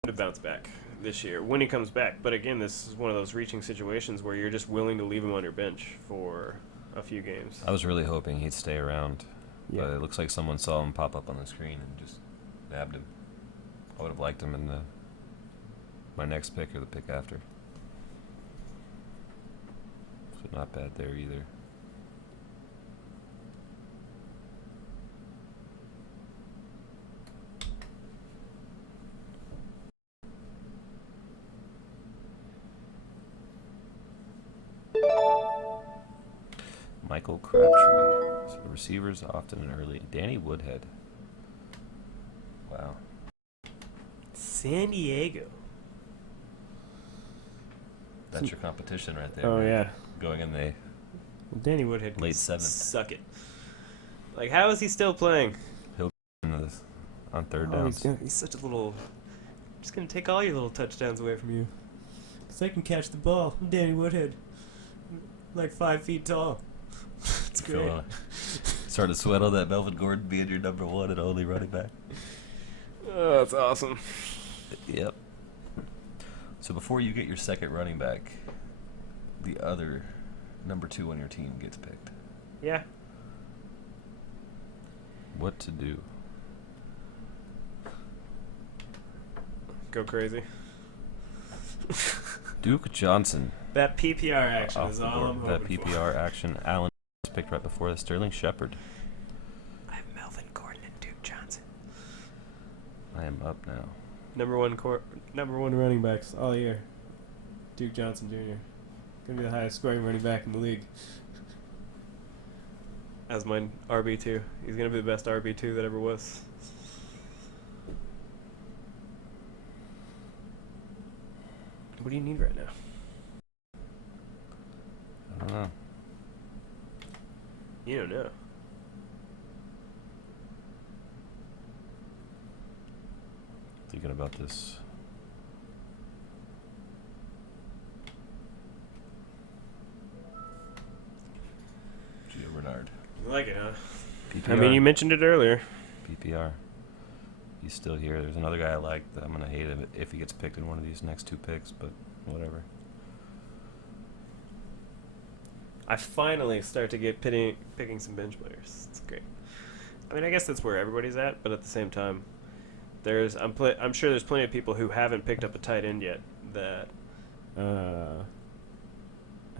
to bounce back this year when he comes back. But again, this is one of those reaching situations where you're just willing to leave him on your bench for a few games. I was really hoping he'd stay around, Yeah. but it looks like someone saw him pop up on the screen and just nabbed him. I would have liked him in my next pick or the pick after. So not bad there either. Michael Crabtree. So the receivers often and early. Danny Woodhead. Wow. San Diego. That's your competition right there. Oh, man. yeah. Going in the Danny Woodhead can late seventh. suck it. Like, how is he still playing? On third Oh, downs. he's such a little... Just going to take all your little touchdowns away from you. Because I can catch the ball. I'm Danny Woodhead. Like 5 feet tall. It's great. Starting to sweat on that Melvin Gordon being your number one and only running back. Oh, that's awesome. Yep. So before you get your second running back, the other number 2 on your team gets picked. Yeah. What to do? Go crazy. Duke Johnson. That PPR action Off is the all board. I'm That hoping for. PPR action. Allen was picked right before that. Sterling Shepard. I have Melvin Gordon and Duke Johnson. I am up now. Number one running backs all year. Duke Johnson Jr. Gonna be the highest scoring running back in the league. As my RB2. He's gonna be the best RB2 that ever was. What do you need right now? I don't know. You don't know. Thinking about this. Gio Bernard. You like it, huh? PPR. I mean, you mentioned it earlier. PPR. He's still here. There's another guy I like that I'm going to hate him if he gets picked in one of these next 2 picks, but whatever. I finally start to get picking some bench players. It's great. I mean, I guess that's where everybody's at, but at the same time, I'm sure there's plenty of people who haven't picked up a tight end yet that have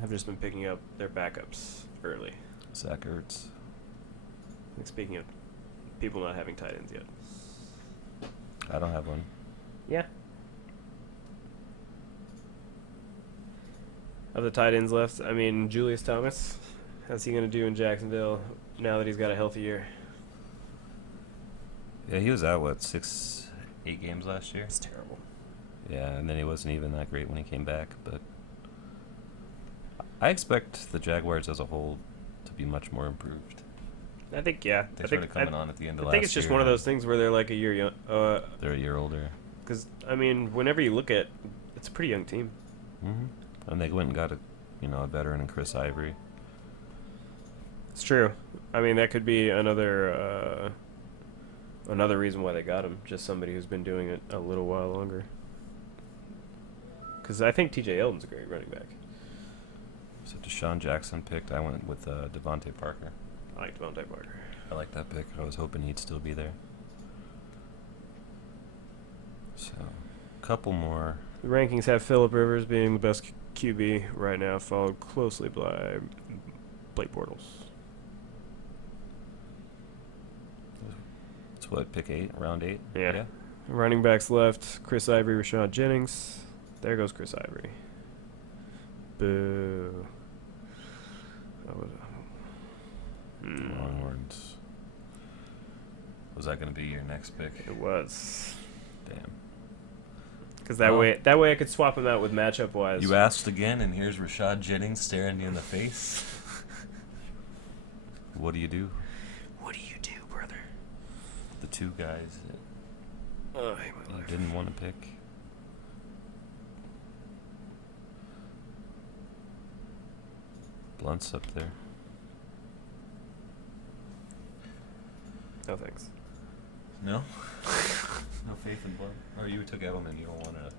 just been picking up their backups early. Zach Ertz. Like, speaking of people not having tight ends yet. I don't have one. Yeah. Of the tight ends left, I mean, Julius Thomas. How's he going to do in Jacksonville now that he's got a healthy year? Yeah, he was out, 8 games last year? It's terrible. Yeah, and then he wasn't even that great when he came back, but I expect the Jaguars as a whole to be much more improved. I think, yeah. They started coming on at the end of last I year. think it's just one of those things where they're like a year young. They're a year older. Because, I mean, whenever you look at it's a pretty young team. Mm-hmm. And they went and got a veteran in Chris Ivory. It's true. I mean, that could be another reason why they got him. Just somebody who's been doing it a little while longer. Because I think T.J. Yeldon's a great running back. So Deshaun Jackson picked. I went with Devontae Parker. I like Devontae Parker. I like that pick. I was hoping he'd still be there. So, a couple more. The rankings have Phillip Rivers being the best QB right now, followed closely by Blake Bortles. It's what, pick 8, round 8? Yeah. Running backs left, Chris Ivory, Rashad Jennings. There goes Chris Ivory. Boo. Longhorns. Was that going to be your next pick? It was. Damn. Because that way I could swap him out with matchup wise. You asked again, and here's Rashad Jennings staring you in the face. What do you do? What do you do, brother? The 2 guys that Oh, I hate my you life. didn't want to pick. Blunt's up there. No thanks. No? No faith in Blunt. Or you took Edelman. You don't want to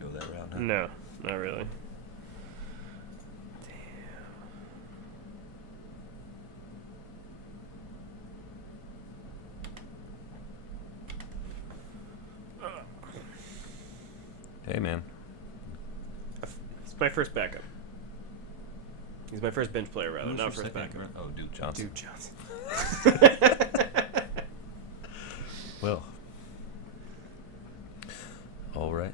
go that route, huh? No, not really. Hey, man. It's my first backup. He's my first bench player, rather, Who's not your first second? backup. Oh, Duke Johnson. Duke Johnson. Well. All right.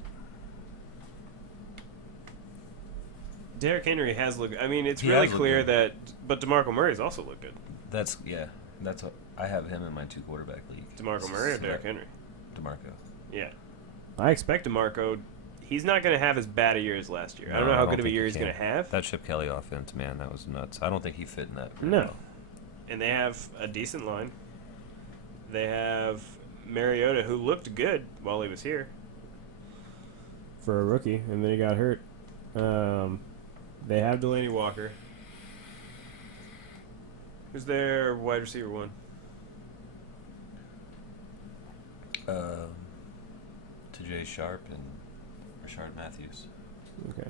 Derrick Henry has looked. I mean, it's He really has looked clear good. but DeMarco Murray's also looked good. That's what I have him in my 2-quarterback league. DeMarco Murray or Derrick Henry? DeMarco. Yeah. I expect DeMarco. He's not going to have as bad a year as last year. I don't know No, how I good don't of a think year he he's going to can. have. That Chip Kelly offense, man, that was nuts. I don't think he fit in that. No. And they have a decent line. They have Mariota, who looked good while he was here. For a rookie, and then he got hurt. They have Delaney Walker. Who's their wide receiver one? To Jay Sharp and Rashard Matthews. Okay.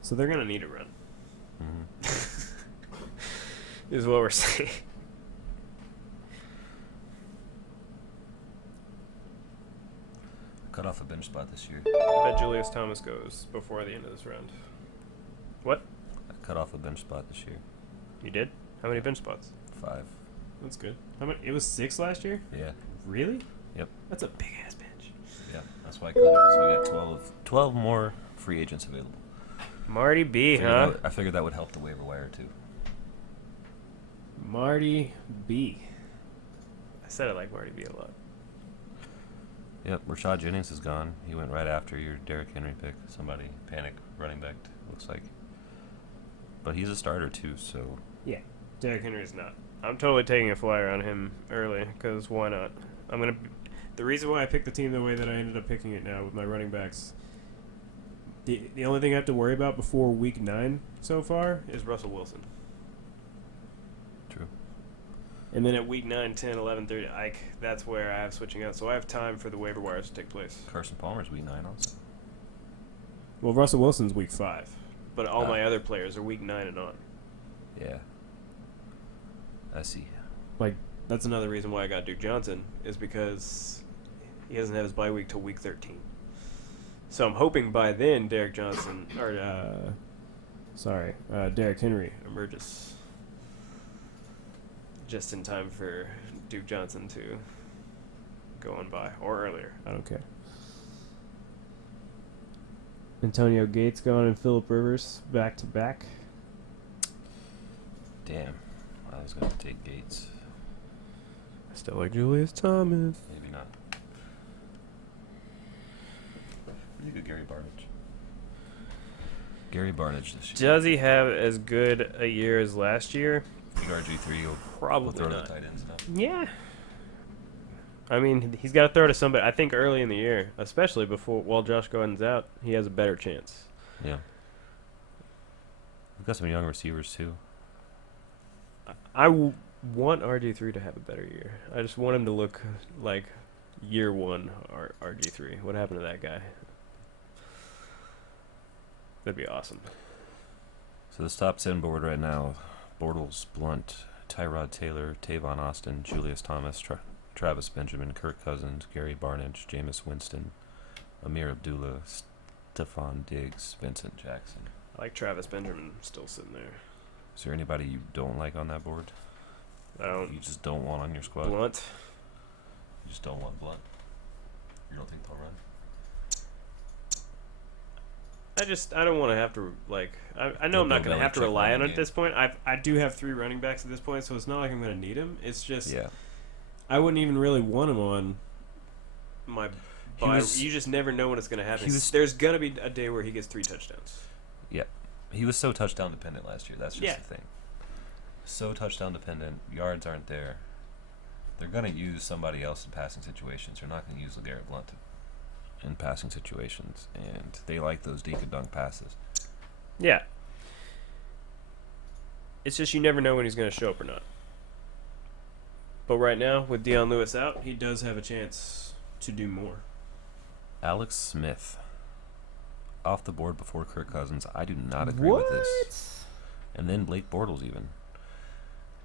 So they're going to need a run. Mm-hmm. Is what we're saying. Cut off a bench spot this year. I bet Julius Thomas goes before the end of this round. What? I cut off a bench spot this year. You did? How many bench spots? 5. That's good. How many? It was 6 last year? Yeah. Really? Yep. That's a big ass bench. Yeah. That's why I cut it. So we got 12 more free agents available. Marty B, huh? I figured that would help the waiver wire too. Marty B. I said I like Marty B a lot. Yep. Rashad Jennings is gone. He went right after your Derrick Henry pick. Somebody panic running back, looks like. But he's a starter too, so. Yeah. Derrick Henry's not. I'm totally taking a flyer on him early, because why not? The reason why I picked the team the way that I ended up picking it now with my running backs, the only thing I have to worry about before week 9 so far is Russell Wilson. True. And then at week 9, 10, 11, 30, that's where I have switching out. So I have time for the waiver wires to take place. Carson Palmer's week 9 also. Well, Russell Wilson's week 5. But all my other players are week 9 and on. Yeah. I see. That's another reason why I got Duke Johnson, is because he doesn't have his bye week till week 13. So I'm hoping by then Derrick Henry emerges just in time for Duke Johnson to go on by, or earlier. I don't care. Antonio Gates gone and Phillip Rivers back to back. Damn. I was going to take Gates. I still like Julius Thomas. Maybe not. What do you think of Gary Barnidge? Gary Barnidge this year. Does he have as good a year as last year? RG3 will Probably throw to not. the tight ends enough. Yeah. I mean, he's got to throw to somebody. I think early in the year, especially while Josh Gordon's out, he has a better chance. Yeah. We've got some young receivers too. I want RG3 to have a better year. I just want him to look like year 1 RG3. What happened to that guy? That'd be awesome. So this top 10 board right now: Bortles, Blunt, Tyrod Taylor, Tavon Austin, Julius Thomas, Travis Benjamin, Kirk Cousins, Gary Barnidge, Jameis Winston, Amir Abdullah, Stephon Diggs, Vincent Jackson. I like Travis Benjamin still sitting there. Is there anybody you don't like on that board? You just don't want on your squad? Blunt. You just don't want Blunt? You don't think they'll run? I don't want to have to, I know I'm not going to have to rely on it at this point. I do have 3 running backs at this point, so it's not like I'm going to need him. It's just, Yeah. I wouldn't even really want him on my bye. was- You just never know when it's going to happen. he was- There's going to be a day where he gets 3 touchdowns. He was so touchdown dependent last year. That's just Yeah. the thing. So touchdown dependent. Yards aren't there. They're going to use somebody else in passing situations. They're not going to use LeGarrette Blunt in passing situations. And they like those dink and dunk passes. Yeah. It's just you never know when he's going to show up or not. But right now, with Deion Lewis out, he does have a chance to do more. Alex Smith off the board before Kirk Cousins. I do not agree with this. And then Blake Bortles even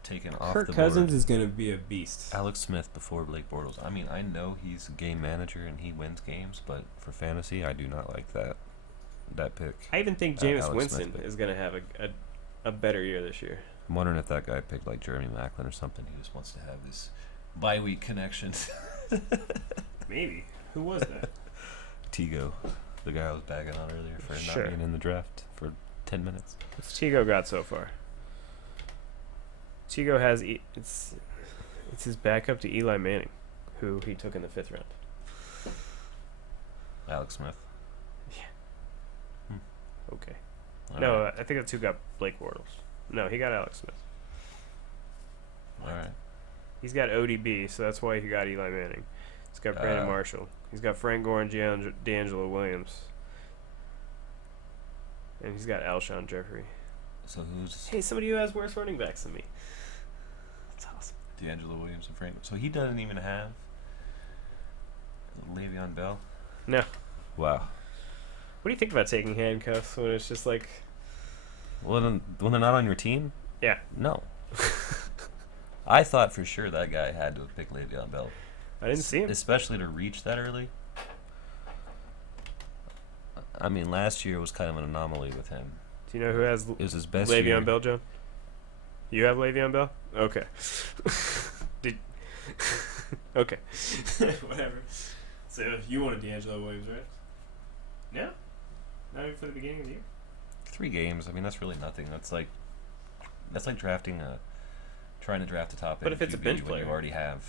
taken off Kirk the Cousins board. is going to be a beast. Alex Smith before Blake Bortles. I mean, I know he's a game manager and he wins games, but for fantasy, I do not like that pick. I even think Jameis Alex Winston Smith is going to have a better year this year. I'm wondering if that guy picked like Jeremy Maclin or something. He just wants to have this bye-week connection. Maybe. Who was that? Tigo, the guy I was bagging on earlier for Sure. not being in the draft for 10 minutes. What's Tigo got so far? Tigo has it's his backup to Eli Manning, who he took in the 5th round. Alex Smith. Okay. All No, right. I think that's who got Blake Bortles. No, he got Alex Smith. All right. He's got ODB, so that's why he got Eli Manning. He's got Brandon Marshall. He's got Frank Gore and D'Angelo Williams. And he's got Alshon Jeffrey. So who's Hey, somebody who has worse running backs than me. That's awesome. D'Angelo Williams and Frank? So he doesn't even have Le'Veon Bell? No. Wow. What do you think about taking handcuffs when it's just like... Well, then, when they're not on your team? Yeah. No. I thought for sure that guy had to have picked Le'Veon Bell. I didn't see him. Especially to reach that early. I mean, last year was kind of an anomaly with him. Do you know who has It was his best Le'Veon year. Bell, John? You have Le'Veon Bell? Okay. Okay. Whatever. So you wanted D'Angelo Williams, right? No? Not even for the beginning of the year? 3 games. I mean, that's really nothing. That's like trying to draft a top But end if it's a QB bench when player. you already have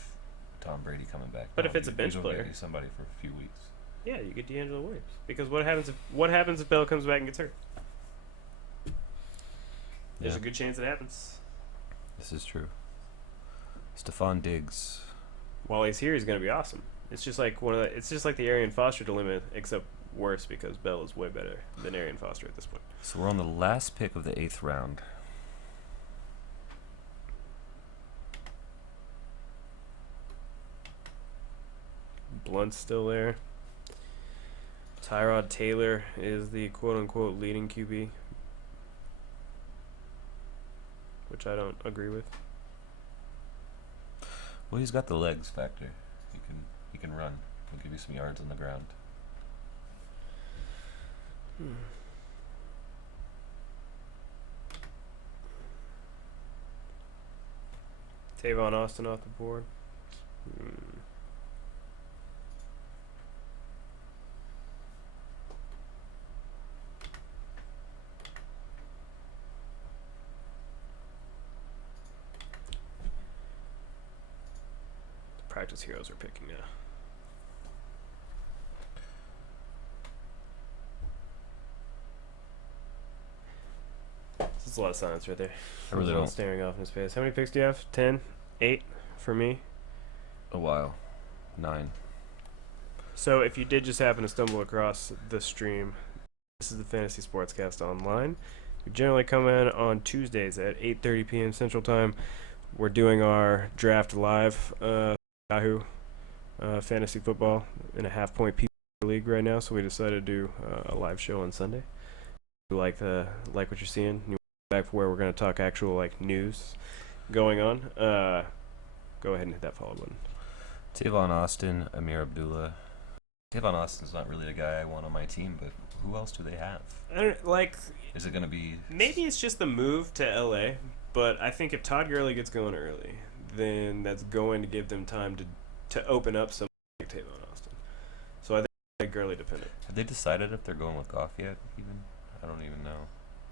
Tom Brady coming back. But if it's a bench usually player. get somebody for a few weeks. Yeah, you get D'Angelo Williams. Because what happens if Bell comes back and gets hurt? There's a good chance it happens. This is true. Stephon Diggs. While he's here, he's gonna be awesome. It's just like it's just like the Arian Foster dilemma, except worse because Bell is way better than Arian Foster at this point. So we're on the last pick of the 8th round. Blunt's still there. Tyrod Taylor is the quote-unquote leading QB, which I don't agree with. Well, he's got the legs factor. He can run. He'll give you some yards on the ground. Tavon Austin off the board. The practice heroes are picking now. That's a lot of silence right there. I really All don't. staring off in his face. How many picks do you have? 10? 8 for me? A while. 9. So if you did just happen to stumble across the stream, this is the Fantasy Sportscast Online. We generally come in on Tuesdays at 8:30 p.m. Central Time. We're doing our draft live, Yahoo fantasy football in a half-point PPR league right now. So we decided to do a live show on Sunday. If you like what you're seeing, you back where we're going to talk actual like news going on. Go ahead and hit that follow button. Tavon Austin, Amir Abdullah. Tavon Austin's not really a guy I want on my team, but who else do they have? I don't, like, Is it going to be... maybe it's just the move to LA, but I think if Todd Gurley gets going early, then that's going to give them time to open up some like Tavon Austin. So I think it's Gurley dependent. Have they decided if they're going with Goff yet, even? I don't even know.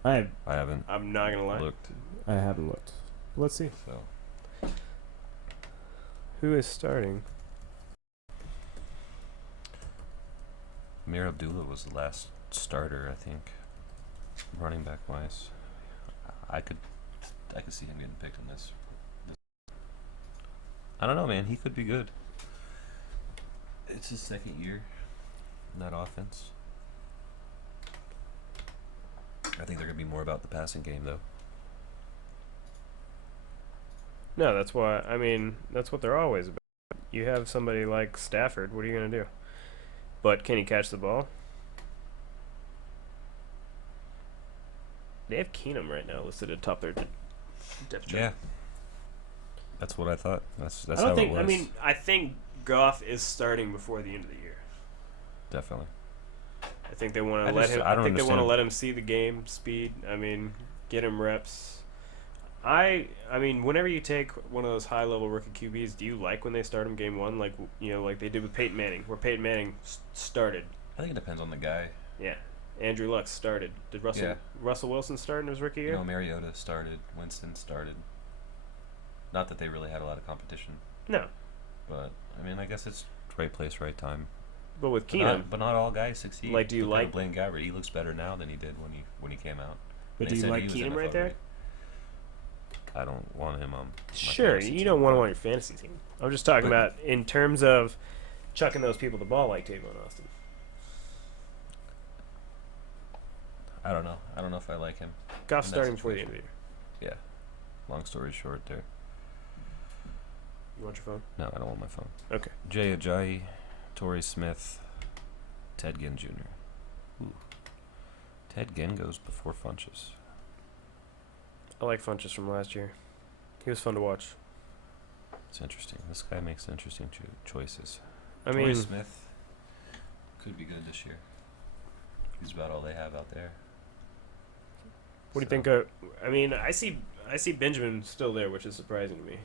I I haven't I'm not gonna lie. looked, haven't looked. Let's see. so... Who is starting? Amir Abdullah was the last starter, I think, running back wise. I could see him getting picked in this. I don't know, man. He could be good. It's his 2nd year in that offense. I think they're gonna be more about the passing game, though. No, that's why. I mean, that's what they're always about. You have somebody like Stafford. What are you gonna do? But can he catch the ball? They have Keenum right now listed at top their depth chart. Yeah. That's what I thought. That's I how don't think. it was. I mean, I think Goff is starting before the end of the year. Definitely. I think they want I to let just- him. I I don't think they want to understand. let him see the game speed. I mean, get him reps. I mean, whenever you take one of those high level rookie QBs, do you like when they start him game one, like like they did with Peyton Manning, where Peyton Manning started? I think it depends on the guy. Yeah, Andrew Luck started. Did Russell Wilson start in his rookie year? Mariota started. Winston started. Not that they really had a lot of competition, No, but I mean, I guess it's right place, right time. but with But Keenum, not all guys succeed. Like, do you Look at like- Blaine Gabbert? He looks better now than he did when he came out. But They do you said like he was Keenum NFL right there? ready. I don't want him on. my sure, fantasy you team. don't want him on your fantasy team. I'm just talking But- about in terms of chucking those people the ball like Tavon Austin. I don't know. I don't know if I like him. Goff's In that starting before the end of the year. Yeah. Long story short, there. You want your phone? No, I don't want my phone. Okay. Jay Ajayi, Torrey Smith, Ted Ginn Jr. Ooh. Ted Ginn goes before Funches. I like Funches from last year. He was fun to watch. It's interesting. This guy makes interesting choices. I Torrey mean, Smith could be good this year. He's about all they have out there. what do you think of? I mean, I see Benjamin still there, which is surprising to me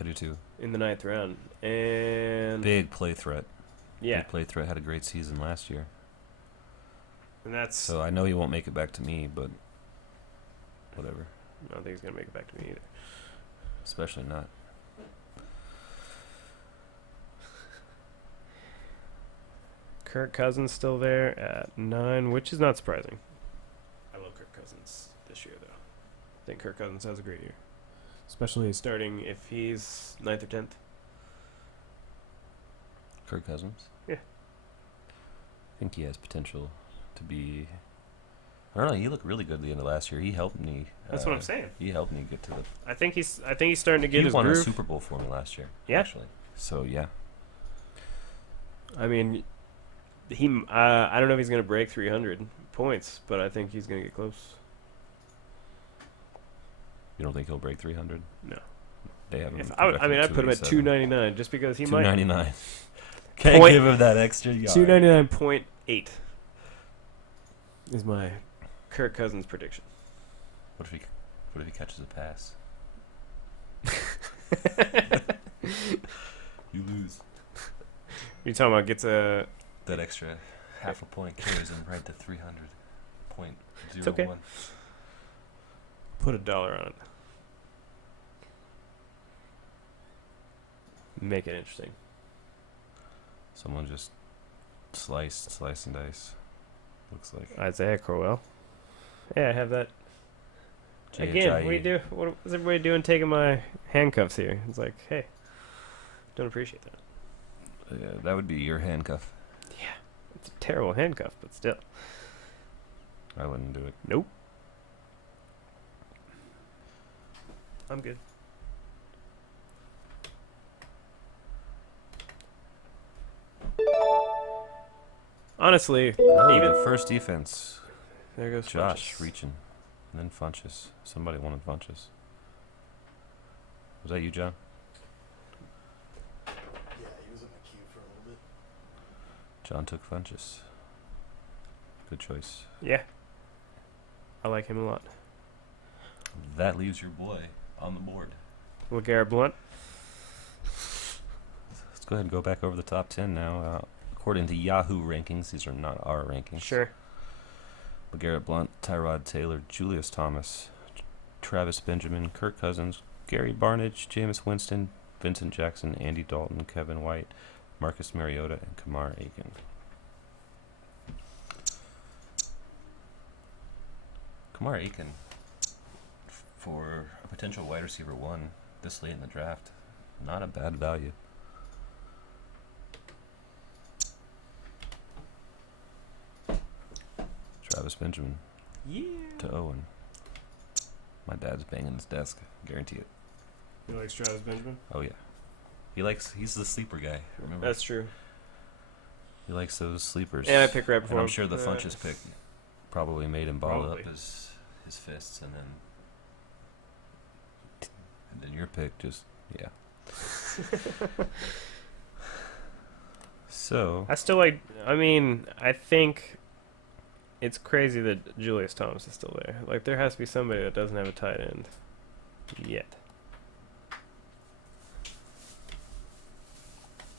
I do too. in the 9th round. And Big play threat. yeah, Big play threat had a great season last year. and that's. So I know he won't make it back to me, but whatever. I don't think he's gonna make it back to me either. Especially not. Kirk Cousins still there at 9, which is not surprising. I love Kirk Cousins this year, though. I think Kirk Cousins has a great year. Especially Starting if he's 9th or 10th. Kirk Cousins? Yeah. I think he has potential to be. I don't know. He looked really good at the end of last year. He helped me. That's what I'm saying. He helped me get to the. I think he's starting to get He his won groove. a Super Bowl for me last year. Yeah. Actually. So yeah. I mean, I don't know if he's gonna break 300 points, but I think he's gonna get close. You don't think he'll break 300? No. They have him. If I mean, I'd put him at 299 just because he might. 299. Can't Point- give him that extra yard. 299.8 is my Kirk Cousins prediction. What if he catches a pass? You lose. You talking about gets a? That extra half a point carries him right to 300.01. It's okay. Put $1 on it. Make it interesting. Someone just slice and dice. Looks like. Isaiah Crowell. Yeah, I have that. Jay Again, what do Ajayi. you do? What is everybody doing taking my handcuffs here? It's like, hey, don't appreciate that. Yeah, that would be your handcuff. It's a terrible handcuff, but still. I wouldn't do it. Nope. I'm good. Honestly, Oh, even the first defense. there goes Josh Funches. reaching. And then Funches. Somebody wanted Funches. Was that you, John? Yeah, he was in the queue for a little bit. John took Funches. Good choice. Yeah, I like him a lot. That leaves your boy on the board. LeGarrette Blunt. Let's go ahead and go back over the top 10 now. According to Yahoo rankings, these are not our rankings. Sure. LeGarrette Blunt, Tyrod Taylor, Julius Thomas, Travis Benjamin, Kirk Cousins, Gary Barnidge, Jameis Winston, Vincent Jackson, Andy Dalton, Kevin White, Marcus Mariota, and Kamar Aiken. Kamar Aiken, for a potential wide receiver 1 this late in the draft, not a bad value. Travis Benjamin Yeah. to Owen. My dad's banging his desk. Guarantee it. You like Travis Benjamin? Oh yeah, he's the sleeper guy. Remember? That's true. He likes those sleepers. And I picked right And before I'm him. sure the Funches pick probably made him ball Probably. up his fists, and then your pick just yeah. So I still like. I mean, I think it's crazy that Julius Thomas is still there. Like, there has to be somebody that doesn't have a tight end yet.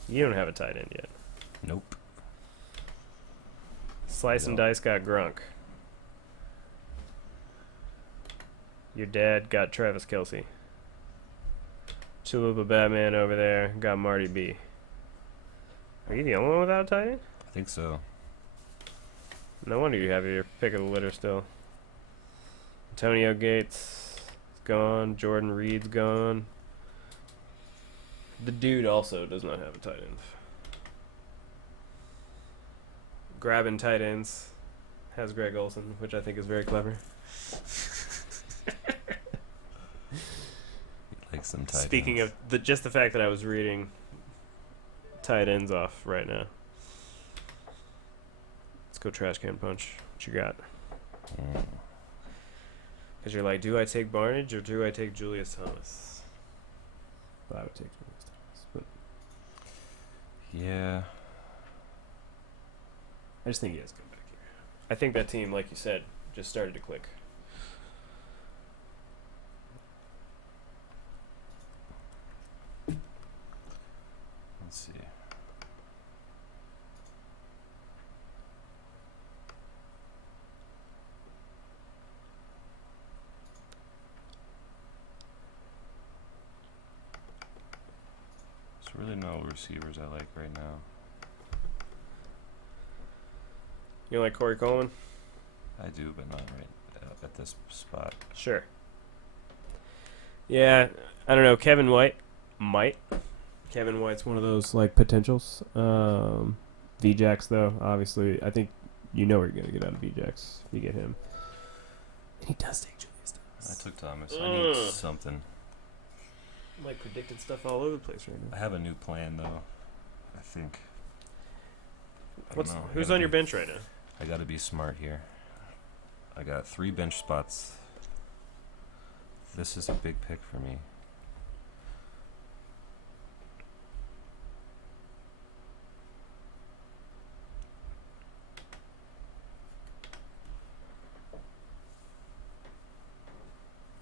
You don't have a tight end yet. nope. Slice and No. Dice got Grunk. Your dad got Travis Kelsey. Chalupa Batman over there got Marty B. Are you the only one without a tight end? I think so. No wonder you have your pick of the litter still. Antonio Gates is gone. Jordan Reed's gone. The dude also does not have a tight end. Grabbing tight ends has Greg Olson, which I think is very clever. Like some tight Speaking ends. of just the fact that I was reading tight ends off right now. Let's go trash can punch. What you got? Mm. Because you're like, do I take Barnage or do I take Julius Thomas? I would take Julius Thomas, but Yeah. I just think he has to come back here. I think that team, like you said, just started to click. Let's see. There's really no receivers I like right now. You like Corey Coleman? I do, but not right at this spot. Sure. Yeah, I don't know. Kevin White might. Kevin White's one of those like potentials. VJax though, obviously, I think you know what you're gonna get out of VJax if you get him. And he does take Julius I Thomas. took Thomas. I need Ugh. something. like predicted stuff all over the place right I now. have a new plan though. I think. I don't What's know. I who's gotta on your be- bench right now? I gotta be smart here. I got 3 bench spots. This is a big pick for me.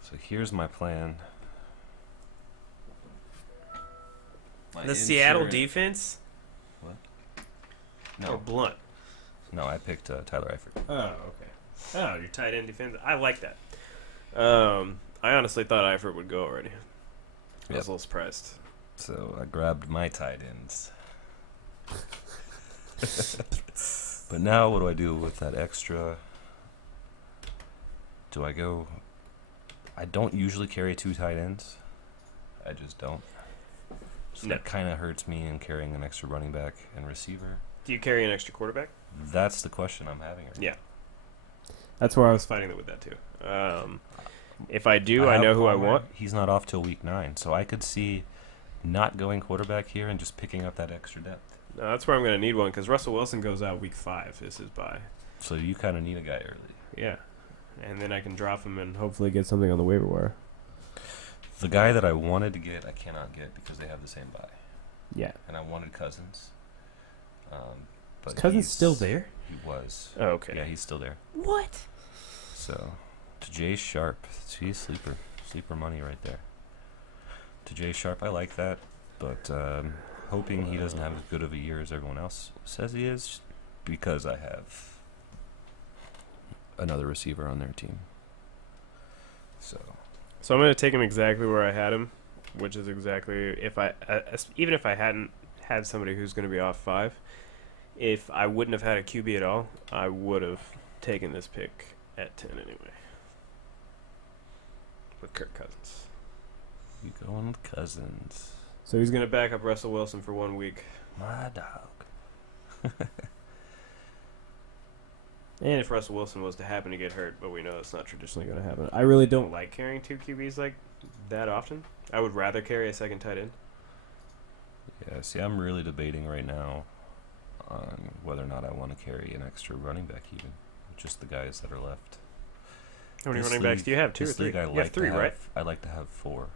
So here's my plan. The Seattle defense? What? Oh, No, Blunt. no, I picked Tyler Eifert. Oh, okay. Oh, your tight end defense. I like that. I honestly thought Eifert would go already. I was Yep. a little surprised. So I grabbed my tight ends. But now what do I do with that extra? Do I go? I don't usually carry 2 tight ends. I just don't. So No. that kind of hurts me in carrying an extra running back and receiver. Do you carry an extra quarterback? That's the question I'm having right Yeah. That's where I was Fighting with that too. If I do, I have know who I Palmer. want. He's not off till week 9, so I could see not going quarterback here and just picking up that extra depth. No, that's where I'm going to need one because Russell Wilson goes out week 5 is his bye. So you kind of need a guy early. Yeah. And then I can drop him and hopefully get something on the waiver wire. The guy that I wanted to get, I cannot get because they have the same bye. Yeah. And I wanted Cousins. But Is Cousins he's- still there? He was. Oh, okay. Yeah, he's still there. What? So, to Jay Sharp, he's sleeper money right there. To Jay Sharp, I like that, but hoping he doesn't have as good of a year as everyone else says he is, because I have another receiver on their team. So, So I'm going to take him exactly where I had him, which is exactly even if I hadn't had somebody who's going to be off 5, if I wouldn't have had a QB at all, I would have taken this pick at 10 anyway. With Kirk Cousins. you going with Cousins. So he's going to back up Russell Wilson for 1 week. My dog. And if Russell Wilson was to happen to get hurt, but we know it's not traditionally going to happen. I really don't like carrying two QBs like that often. I would rather carry a second tight end. Yeah, see, I'm really debating right now on whether or not I want to carry an extra running back even. Just the guys that are left. How many This running backs do you have? Two or This three? league I You like have three, to have, right? I like to have 4.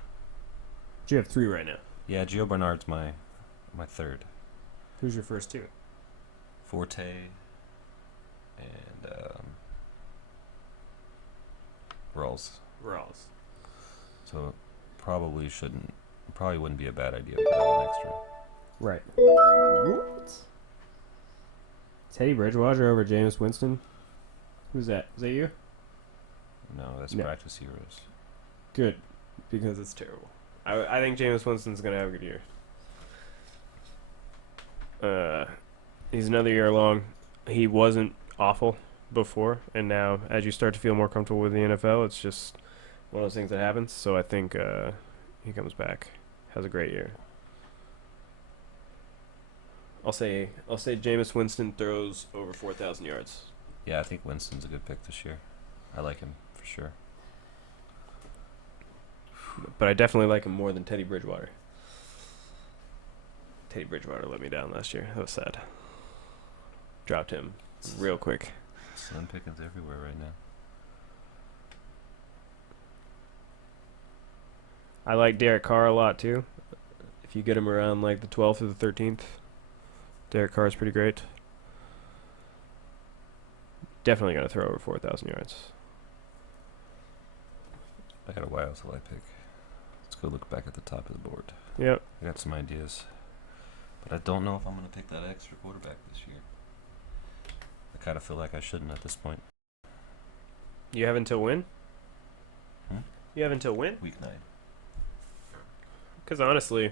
You have 3 right now. Yeah, Gio Bernard's my third. Who's your first 2? Forte and Rawls. Rawls. So probably wouldn't be a bad idea to have an extra. Right. What? Teddy Bridgewater over Jameis Winston? Who's that? Is that you? No, that's No. practice heroes. Good. Because it's terrible. I think Jameis Winston's going to have a good year. He's another year long. He wasn't awful before, and now as you start to feel more comfortable with the NFL, it's just one of those things that happens. So I think he comes back, has a great year. I'll say Jameis Winston throws over 4,000 yards. Yeah, I think Winston's a good pick this year. I like him for sure. But I definitely like him more than Teddy Bridgewater. Teddy Bridgewater let me down last year. That was sad. Dropped him real quick. Slim pickings everywhere right now. I like Derek Carr a lot too. If you get him around like the 12th or the 13th, Derek Carr is pretty great. Definitely going to throw over 4,000 yards. I got a while till I pick. Let's go look back at the top of the board. Yep. I got some ideas. But I don't know if I'm going to pick that extra quarterback this year. I kind of feel like I shouldn't at this point. You have until when? Hmm? You have until when? Week 9. Because honestly,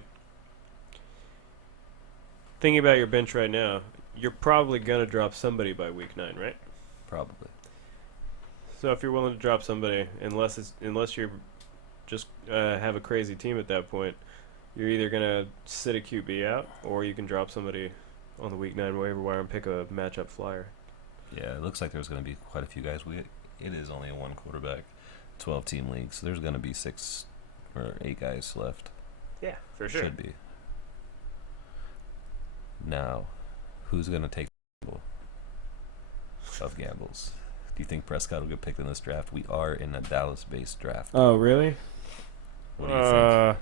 thinking about your bench right now, you're probably going to drop somebody by week 9, right? Probably. So if you're willing to drop somebody, unless you're just have a crazy team at that point, you're either gonna sit a QB out, or you can drop somebody on the week 9 waiver wire and pick a matchup flyer. Yeah, it looks like there's going to be quite a few guys. It is only a 1 quarterback, 12-team league, so there's going to be 6 or 8 guys left. Yeah, for sure. Should be. Now, who's going to take the gamble of gambles? Do you think Prescott will get picked in this draft? We are in a Dallas-based draft. Oh, really? What do you think?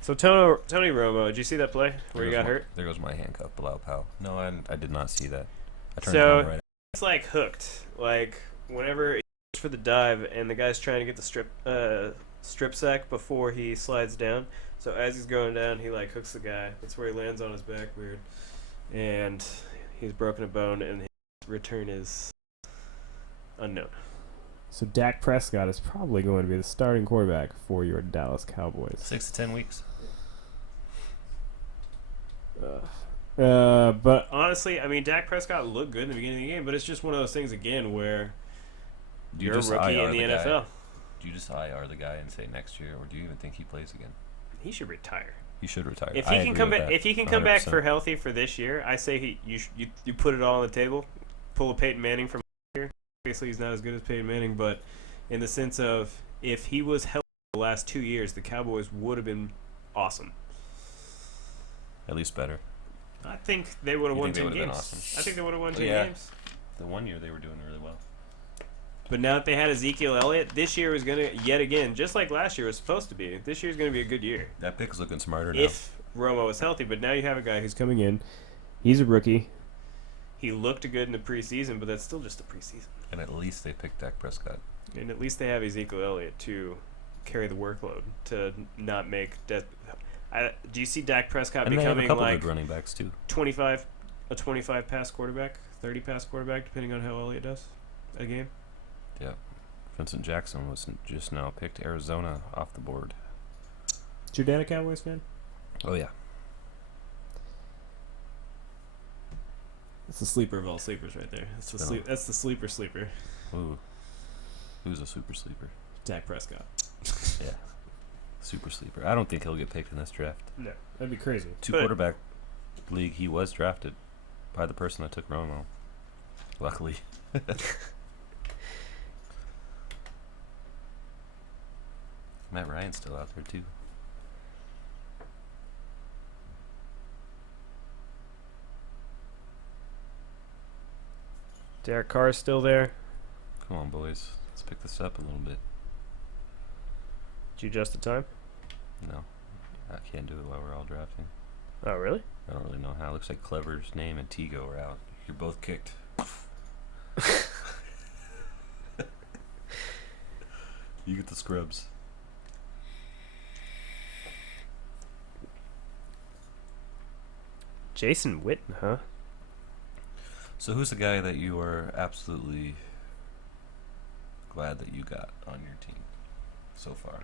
So Tony Romo, did you see that play where he got hurt? There goes my handcuff, Bilal Powell. No, I did not see that. I turned So- it on right. It's like hooked. Like whenever he goes for the dive and the guy's trying to get the strip sack before he slides down. So as he's going down, he like hooks the guy. That's where he lands on his back, weird. And he's broken a bone, and his return is unknown. So Dak Prescott is probably going to be the starting quarterback for your Dallas Cowboys. 6 to 10 weeks. But Honestly, I mean, Dak Prescott looked good in the beginning of the game, but it's just one of those things again where Do you you're a just rookie IR in the the guy? NFL. Do you just IR the guy and say next year, or do you even think he plays again? He should retire. He should retire. If I he can agree come with back, that, if he can come back 100%. for healthy for this year, I say you put it all on the table. Pull a Peyton Manning from here. Obviously, he's not as good as Peyton Manning, but in the sense of if he was healthy the last 2 years, the Cowboys would have been awesome. At least better. I think they would have You won think they 10 would've been games. awesome? I think they would have won Oh, 10 yeah. games. The 1 year they were doing really well. But now that they had Ezekiel Elliott, this year was going to, yet again, just like last year was supposed to be, this year's going to be a good year. That pick is looking smarter now. If Romo is healthy, but now you have a guy who's coming in, he's a rookie. he looked good in the preseason, but that's still just the preseason. And at least they picked Dak Prescott. And at least they have Ezekiel Elliott to carry the workload to not make that. Do you see Dak Prescott And they have a becoming couple like good running backs too. 25 pass quarterback, 30 pass quarterback, depending on how Elliott does a game? Yeah. Vincent Jackson was just now picked Arizona off the board. Is your dad a Cowboys fan? Oh yeah. That's the sleeper of all sleepers right there. That's the Spin sleep. That's the sleeper. Ooh. Who's a super sleeper? Dak Prescott. Yeah. Super sleeper. I don't think he'll get picked in this draft. No. That'd be crazy. 2 But- quarterback league, he was drafted by the person that took Romo Luckily. Matt Ryan's still out there too. Derek Carr is still there. Come on, boys. Let's pick this up a little bit. Did you adjust the time? No, I can't do it while we're all drafting. Oh, really? I don't really know how. It looks like Clever's name and Tigo are out. You're both kicked. You get the scrubs. Jason Witten, huh? So who's the guy that you are absolutely glad that you got on your team so far?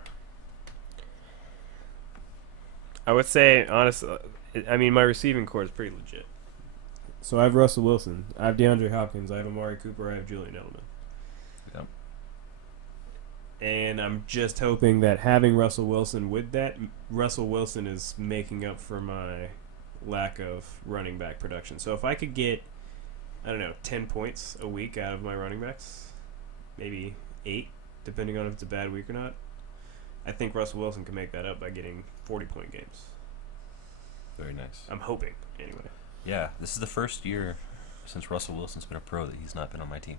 I would say, honestly, I mean, my receiving core is pretty legit. So I have Russell Wilson. I have DeAndre Hopkins. I have Amari Cooper. I have Julian Edelman. Yep. And I'm just hoping that having Russell Wilson with that, Russell Wilson is making up for my lack of running back production. So if I could get, I don't know, 10 points a week out of my running backs, maybe 8, depending on if it's a bad week or not, I think Russell Wilson can make that up by getting 40-point games. Very nice. I'm hoping, anyway. Yeah, this is the first year since Russell Wilson's been a pro that he's not been on my team.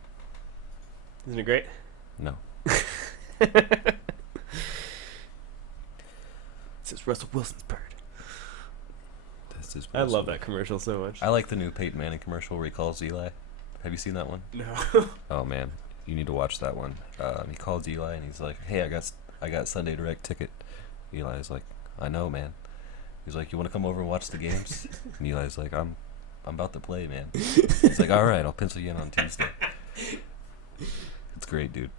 Isn't it great? No. This is Russell Wilson's bird. This is I love that commercial so much. I like the new Peyton Manning commercial where he calls Eli. Have you seen that one? No. Oh man, you need to watch that one. He calls Eli and he's like, "Hey, I got Sunday Direct ticket." Eli's like, "I know, man." He's like, "You want to come over and watch the games?" And Eli's like, "I'm about to play, man." He's like, "All right, I'll pencil you in on Tuesday." It's great, dude.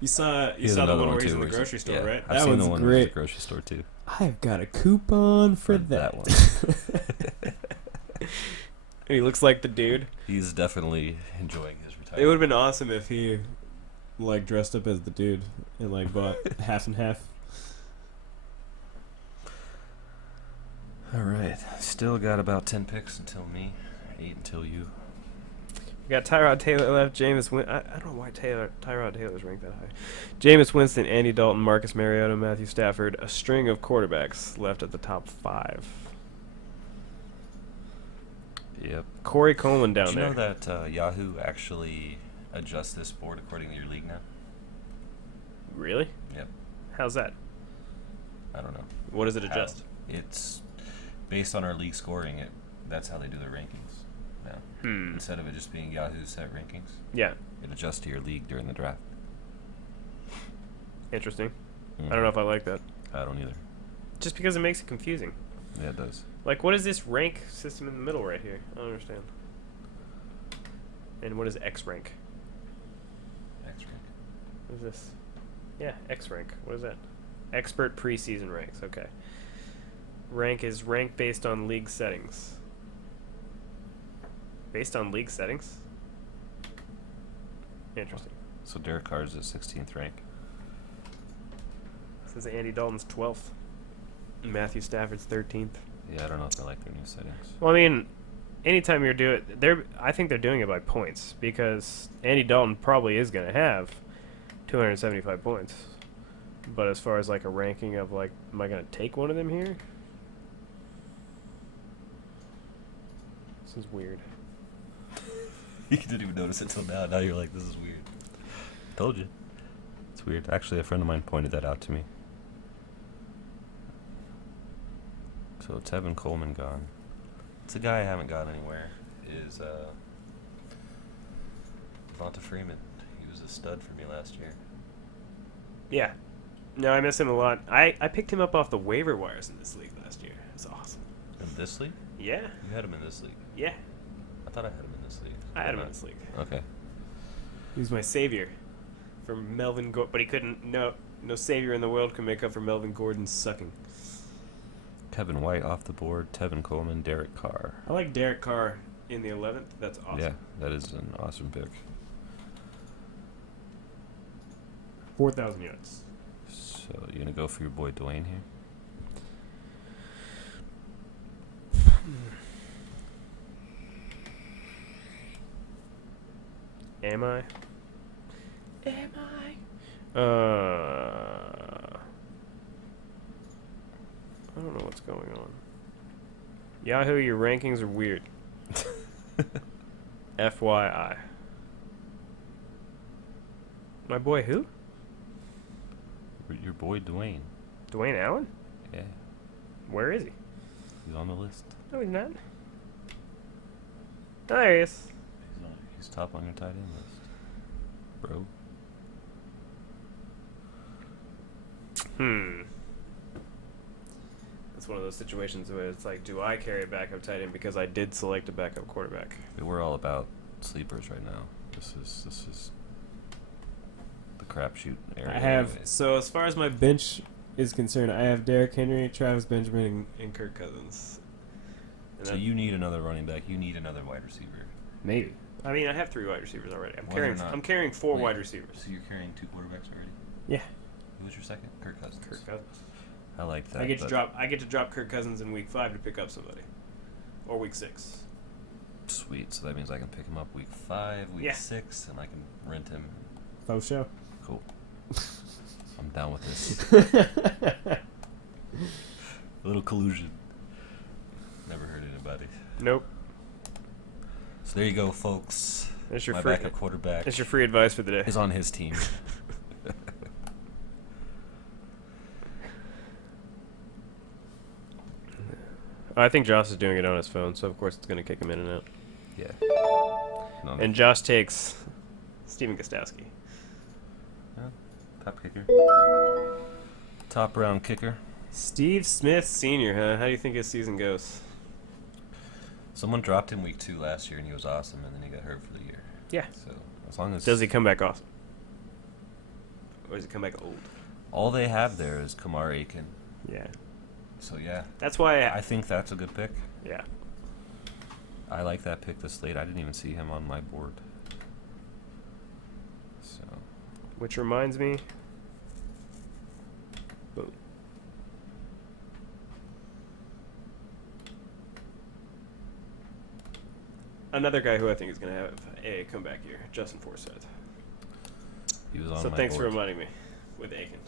You saw He has the another one where he's too, in the where grocery store, yeah, right? I've That seen one's the one where he's at great. the grocery store too. I've got a coupon for that. one. He looks like the dude. He's definitely enjoying his retirement. It would have been awesome if he, like, dressed up as the dude and, like, bought half and half. All right, still got about 10 picks until me, 8 until you. We got Tyrod Taylor left. Jameis Winston. I don't know why Tyrod Taylor's ranked that high. Jameis Winston, Andy Dalton, Marcus Mariota, Matthew Stafford. A string of quarterbacks left at the top 5. Yep. Corey Coleman down Did you there. know that Yahoo actually adjusts this board according to your league now? Really? Yep. How's that? I don't know. What does it How. adjust? It's based on our league scoring. That's how they do their rankings now. Instead of it just being Yahoo set rankings, Yeah. it adjusts to your league during the draft. Interesting. Mhm. I don't know if I like that. I don't either. Just because it makes it confusing. Yeah, it does. Like, what is this rank system in the middle right here? I don't understand. And what is X rank? X rank. What is this? Yeah, X rank. What is that? Expert preseason ranks. Okay. Rank is rank based on league settings. Based on league settings? Interesting. So Derek Carr's at 16th rank. Says Andy Dalton's 12th. Matthew Stafford's 13th. Yeah, I don't know if I like their new settings. Well, I mean, anytime you're doing I think they're doing it by points because Andy Dalton probably is going to have 275 points. But as far as like a ranking of like, am I going to take one of them here? This is weird. You didn't even notice it till now. Now you're like, this is weird. Told you. It's weird. Actually, a friend of mine pointed that out to me. So Tevin Coleman gone. It's a guy I haven't got anywhere. Is Devonta Freeman. He was a stud for me last year. Yeah. No, I miss him a lot. I picked him up off the waiver wires in this league last year. It's awesome. In this league? Yeah. You had him in this league. Yeah. I thought I had him in this league. I had him Or in not. this league. Okay. He was my savior from Melvin Gordon, but he couldn't. No savior in the world can make up for Melvin Gordon's sucking. Kevin White off the board. Tevin Coleman. Derek Carr. I like Derek Carr in the 11th. That's awesome. Yeah, that is an awesome pick. 4,000 yards. So you gonna go for your boy Dwayne here? Am I? Am I? I don't know what's going on. Yahoo, your rankings are weird. FYI. My boy who? Your boy Dwayne. Dwayne Allen? Yeah, Where is he? he's on the list. No, he's not. Oh, there he is. He's top on your tight end list, bro. That's one of those situations where it's like, do I carry a backup tight end because I did select a backup quarterback? We're all about sleepers right now. This is the crapshoot area. I have anyway. so as far as my bench is concerned, I have Derrick Henry, Travis Benjamin, And Kirk Cousins. And So that- you need another running back. You need another wide receiver. maybe. I mean, I have 3 wide receivers already. Why not? I'm carrying 4 Wait. wide receivers. So you're carrying 2 quarterbacks already. Yeah. Who was your second? Kirk Cousins. Kirk Cousins. I like that. I get to but- drop Kirk Cousins in week 5 to pick up somebody, or week 6. Sweet. So that means I can pick him up week 5, week Yeah. 6, and I can rent him. Faux show. Cool. I'm down with this. A little collusion. Never hurt anybody. Nope. So there you go, folks. That's your My free. backup quarterback That's your free advice for the day. is on his team. I think Josh is doing it on his phone, so of course it's going to kick him in and out. Yeah. No, And Josh takes Steven Gostowski. top kicker. Top round kicker. Steve Smith Sr., huh? How do you think his season goes? Someone dropped him week 2 last year, and he was awesome, and then he got hurt for the year. Yeah. So as long as Does he come back awesome? Or does he come back old? all they have there is Kamar Aiken. Yeah. So yeah, That's why I think that's a good pick. yeah. I like that pick this late. I didn't even see him on my board. So Which reminds me. Boom. Another guy who I think is going to have a comeback year, Justin Forsythe. he was on So my thanks board. for reminding me with Aiken.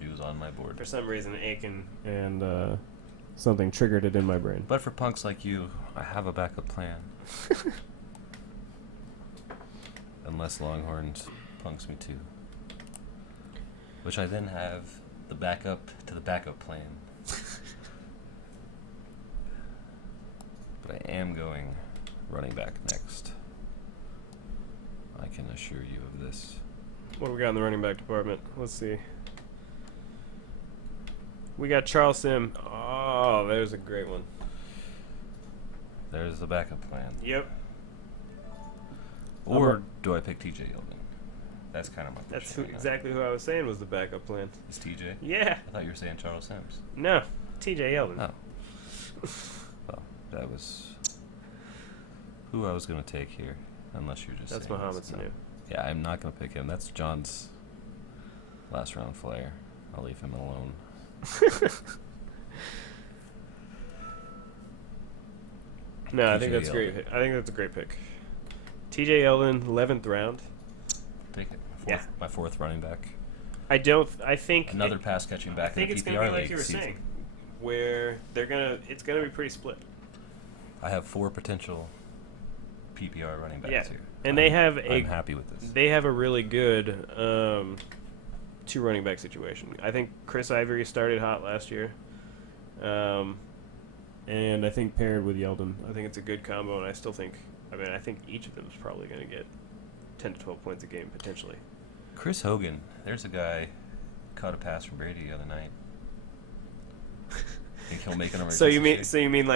He was on my board. For some reason, Aiken. And something triggered it in my brain. But for punks like you, I have a backup plan. Unless Longhorns punks me too. Which I then have the backup to the backup plan. But I am going running back next. I can assure you of this. What do we got in the running back department? Let's see. We got Charles Sim. Oh, there's a great one. There's the backup plan. Yep. Or do I pick TJ Yeldon? That's kind of my That's question right now. exactly who I was saying was the backup plan. Is TJ? Yeah. I thought you were saying Charles Sims. No. TJ Yeldon. Oh. Well, that was who I was going to take here. Unless you're just That's saying Mohamed it's not. Sanu. Yeah, I'm not going to pick him. That's John's last round flyer. I'll leave him alone. No, I think TJ that's great. Yeldon. I think that's a great pick. TJ Yeldon, 11th round. Take it. Yeah. My fourth running back. I think Another pass catching I back think in it's the going PPR to be like league you were season. saying, where it's going to be pretty split. I have 4 potential PPR running backs Yeah. here. And they have I'm happy with this. They have a really good 2 running back situation. I think Chris Ivory started hot last year. And I think paired with Yeldon. I think it's a good combo, and I think each of them is probably going to get 10 to 12 points a game potentially. Chris Hogan, there's a guy caught a pass from Brady the other night. Think he'll make an emergency. So you mean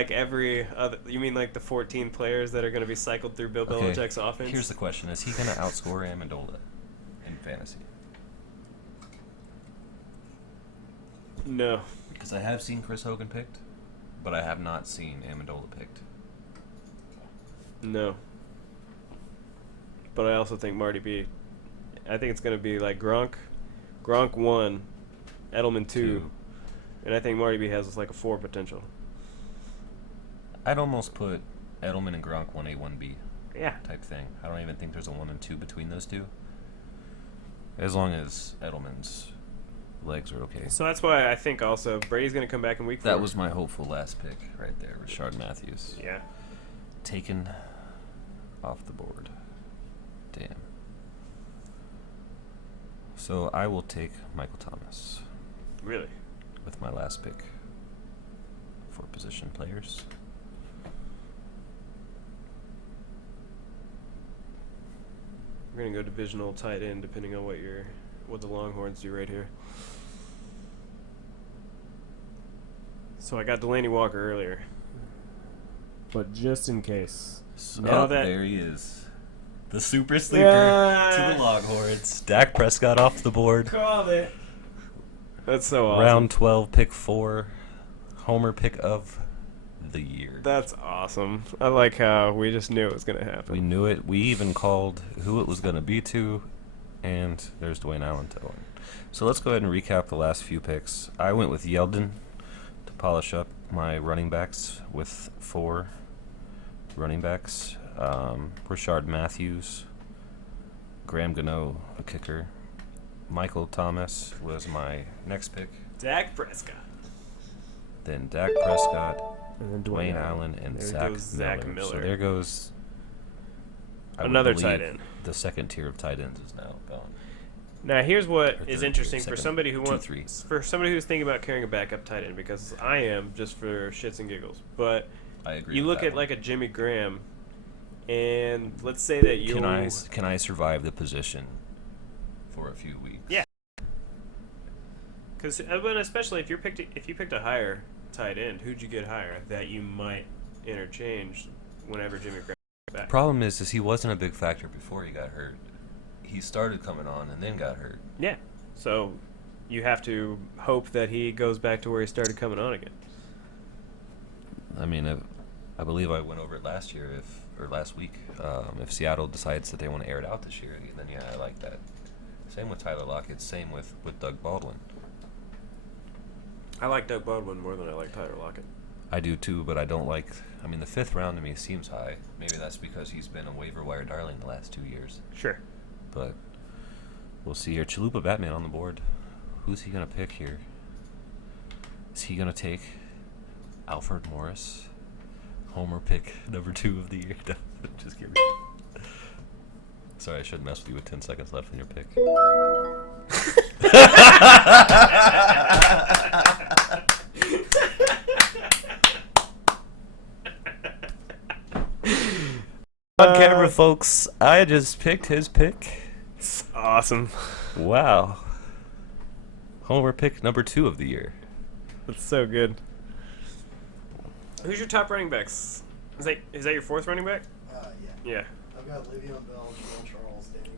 like the 14 players that are going to be cycled through Bill Okay, Belichick's offense? Here's the question: is he going to outscore Amendola in fantasy? No. Because I have seen Chris Hogan picked, but I have not seen Amendola picked. No. But I also think Marty B. I think it's going to be like Gronk 1, Edelman 2, and I think Marty B has like a 4 potential. I'd almost put Edelman and Gronk 1A, 1B. Yeah. type thing. I don't even think there's a 1 and 2 between those two. As long as Edelman's legs are okay. So that's why I think also Brady's going to come back in week 4. That was my hopeful last pick right there, Rashard Matthews. Yeah. Taken off the board. Damn. So I will take Michael Thomas Really? with my last pick for position players. We're going to go divisional tight end depending on what the Longhorns do right here. So I got Delaney Walker earlier. But just in case. So Now that- there he is. The super sleeper to the Longhorns. Dak Prescott off the board. Called it. That's so awesome. Round 12, pick 4. Homer pick of the year. That's awesome. I like how we just knew it was going to happen. We knew it. We even called who it was going to be to, and there's Dwayne Allen to win. So let's go ahead and recap the last few picks. I went with Yeldon to polish up my running backs with 4 running backs. Rashard Matthews, Graham Gano, a kicker. Michael Thomas was my next pick. Dak Prescott. Then Dak Prescott, And then Dwayne Allen, and There goes Zach Zach Miller. So Miller. there goes I would Another believe tight end. The second tier of tight ends is now gone. Now here's what Or is third interesting tier, for second, somebody who 2, wants 3. for somebody who's thinking about carrying a backup tight end, because I am, just for shits and giggles. But I agree. you with look that at one. like a Jimmy Graham, and let's say that you Can I survive the position for a few weeks? Yeah. Because especially if you picked a higher tight end, who'd you get higher that you might interchange whenever Jimmy Graham got back? Problem is he wasn't a big factor before he got hurt. He started coming on and then got hurt. Yeah. So you have to hope that he goes back to where he started coming on again. I mean, I believe I went over it last week. If Seattle decides that they want to air it out this year, then yeah, I like that. Same with Tyler Lockett. Same with Doug Baldwin. I like Doug Baldwin more than I like Tyler Lockett. I do too, but I don't like. I mean, the 5th round to me seems high. Maybe that's because he's been a waiver wire darling the last 2 years. Sure. But we'll see here. Chalupa Batman on the board. Who's he gonna pick here? Is he gonna take Alfred Morris? Homer pick number 2 of the year. Just kidding. Sorry, I shouldn't mess with you with 10 seconds left in your pick. On camera, folks, I just picked his pick. It's awesome. Wow. Homer pick number 2 of the year. That's so good. Who's your top running backs? Is that your 4th running back? Yeah. Yeah. I've got Le'Veon Bell, Jamal Charles, Danny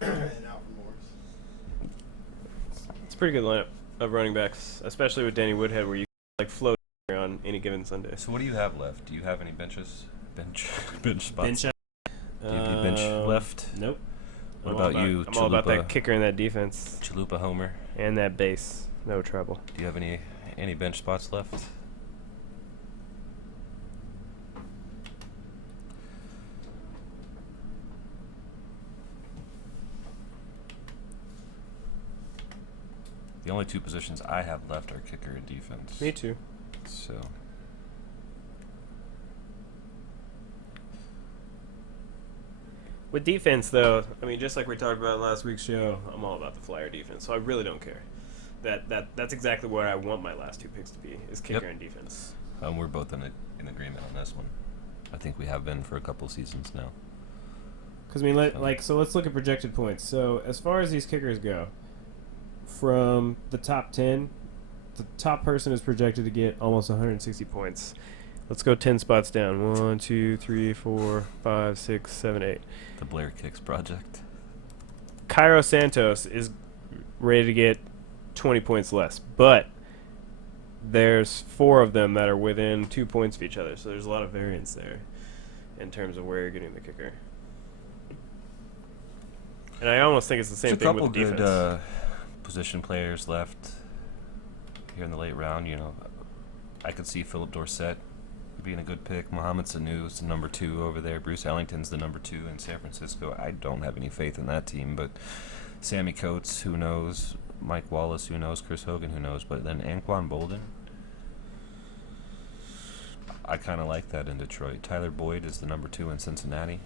Woodhead, and Alfred Morris. It's a pretty good lineup of running backs, especially with Danny Woodhead, where you like float on any given Sunday. So what do you have left? Do you have any benches? Bench spots? Bench. Do you have any bench left? Nope. What about you, I'm all about Chalupa? that kicker and that defense Chalupa Homer? and that base. No trouble. Do you have any bench spots left? The only 2 positions I have left are kicker and defense. Me too. So With defense, though, I mean, just like we talked about last week's show, I'm all about the flyer defense, so I really don't care. That's exactly what I want my last 2 picks to be, is kicker Yep. and defense. we're both in agreement on this one. I think we have been for a couple seasons now. Because I mean, so let's look at projected points. So as far as these kickers go, from the top 10, The top person is projected to get almost 160 points. Let's go 10 spots down. 1, 2, 3, 4, 5, 6, 7, 8. The Blair Kicks Project. Cairo Santos is ready to get 20 points less, but there's 4 of them that are within 2 points of each other, so there's a lot of variance there in terms of where you're getting the kicker. And I almost think it's the same There's a thing couple with the defense. good position players left here in the late round. You know, I could see Philip Dorsett being a good pick. Mohamed Sanu's the number 2 over there. Bruce Ellington's the number 2 in San Francisco. I don't have any faith in that team, but Sammy Coates, who knows? Mike Wallace, who knows? Chris Hogan, who knows? But then Anquan Bolden, I kind of like that in Detroit. Tyler Boyd is the number 2 in Cincinnati.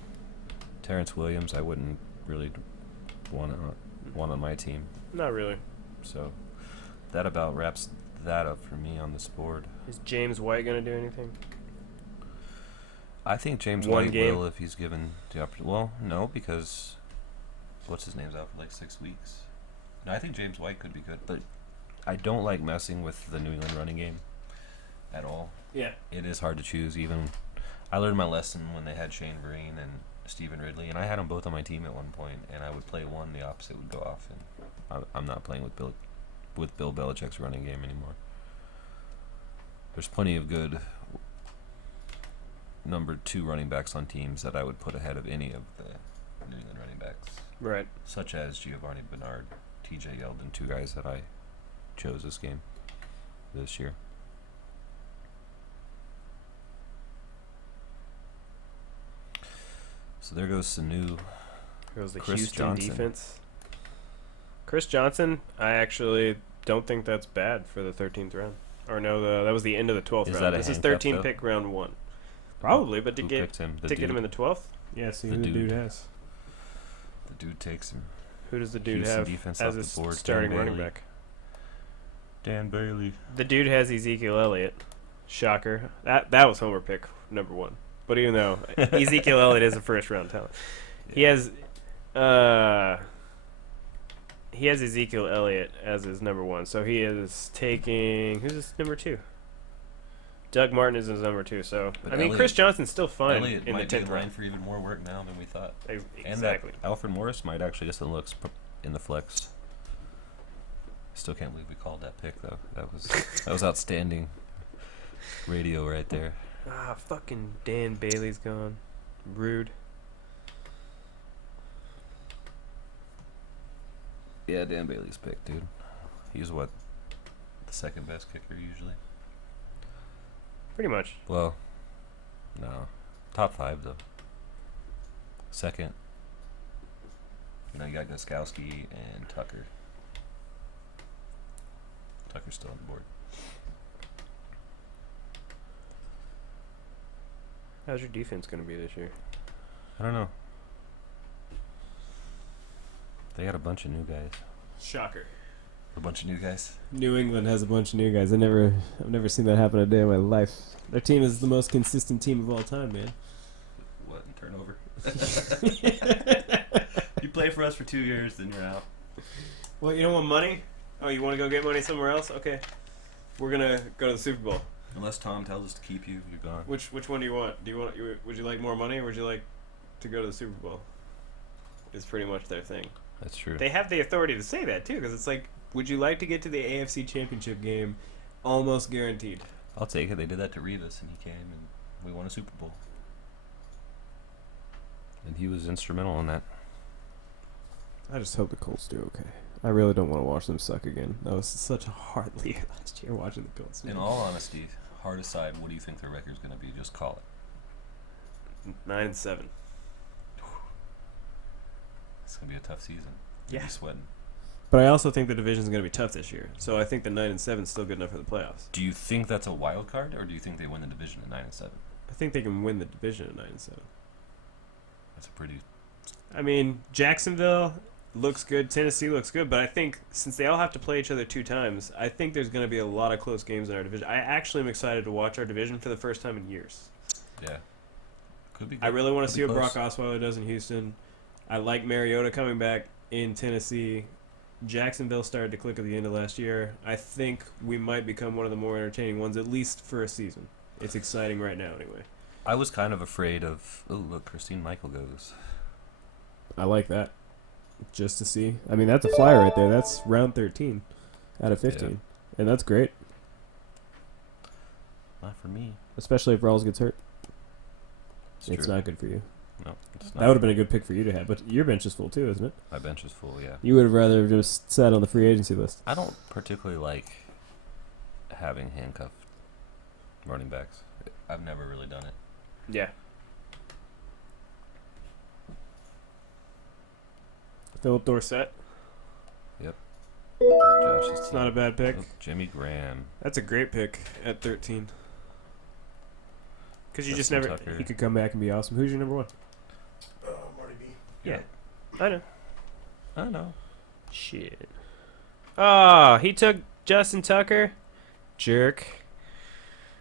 Terrence Williams, I wouldn't really want on my team. Not really. So that about wraps that up for me on this board. Is James White going to do anything? I think James One White game? will if he's given the opportunity. Well, no, because what's his name's out for like 6 weeks. No, I think James White could be good, but I don't like messing with the New England running game at all. Yeah. It is hard to choose. Even I learned my lesson when they had Shane Vereen and Stephen Ridley, and I had them both on my team at one point, and I would play one, the opposite would go off, and I'm not playing with Bill Belichick's running game anymore. There's plenty of good number 2 running backs on teams that I would put ahead of any of the New England running backs, Right. such as Giovanni Bernard, T.J. Yeldon, 2 guys that I chose this year. So there goes Sanu. Goes the Chris Houston Johnson. defense. Chris Johnson, I actually don't think that's bad for the 13th round. Or no, that was the end of the 12th Is round. that a This is handcuff, 13 though? pick round 1. Probably, but to Who get picked him? The to get dude. him in the 12th, Yeah, see The who the dude. dude has. The dude takes him. who does the dude Houston have defense as off his the board, starting Dan running Bailey. back? Dan Bailey. The dude has Ezekiel Elliott. Shocker. That was Homer pick number 1. But even though Ezekiel Elliott is a first round talent, he has Ezekiel Elliott as his number 1. So he is taking who's his number 2? Doug Martin is his number 2. So But I mean, Elliott- Chris Johnson's still fine Elliott in the might be 10th in line round. for even more work now than we thought. Exactly. And that Alfred Morris might actually get some looks in the flex. Still can't believe we called that pick though. That was outstanding radio right there. Ah, fucking Dan Bailey's gone. Rude. Yeah, Dan Bailey's pick, dude. He's what, the second best kicker usually. Pretty much. Well, no, top 5 though. Second, you got Gostkowski and Tucker. Tucker's still on the board. How's your defense going to be this year? I don't know. They got a bunch of new guys. Shocker. A bunch of new guys. New England has a bunch of new guys. I've never seen that happen a day in my life. Their team is the most consistent team of all time, man. What, in turnover? You play for us for 2 years, then you're out. Well, you don't want money? Oh, you want to go get money somewhere else? Okay. We're going to go to the Super Bowl. Unless Tom tells us to keep you, you're gone. Which one do you want? Would you like more money or would you like to go to the Super Bowl? It's pretty much their thing. That's true. They have the authority to say that too, because it's like, would you like to get to the AFC Championship game? Almost guaranteed. I'll take it. They did that to Revis, and he came, and we won a Super Bowl. And he was instrumental in that. I just hope the Colts do okay. I really don't want to watch them suck again. That was such a hard league last year watching the Colts. In all honesty, hard aside, what do you think their record's going to be? Just call it. 9-7. It's going to be a tough season. You'll Yeah. be sweating. But I also think the division's going to be tough this year. So I think the 9-7 is still good enough for the playoffs. Do you think that's a wild card, or do you think they win the division at 9-7? I think they can win the division at 9-7. That's a pretty... I mean, Jacksonville looks good. Tennessee looks good. But I think since they all have to play each other 2 times, I think there's going to be a lot of close games in our division. I actually am excited to watch our division for the first time in years. Yeah. Could be good. I really want to Could see be what close. Brock Osweiler does in Houston. I like Mariota coming back in Tennessee. Jacksonville started to click at the end of last year. I think we might become one of the more entertaining ones, at least for a season. It's exciting right now, anyway. I was kind of afraid of... Oh, look, Christine Michael goes. I like that. Just to see. I mean, that's a flyer right there. That's round 13 out of 15. Yeah. And that's great, Not for me. especially if Rawls gets hurt. It's true. not good for you. No, it's That not. would have been a good pick for you to have, but your bench is full too, isn't it? My bench is full, yeah. You would have rather just sat on the free agency list. I don't particularly like having handcuffed running backs. I've never really done it. Yeah. Philip Dorsett. Josh's It's team. not a bad pick. Oh, Jimmy Graham. That's a great pick at 13. Because you just Justin never. Tucker. He could come back and be awesome. Who's your number one? Marty B. Yeah. I know. I know. Shit. Oh, he took Justin Tucker? Jerk.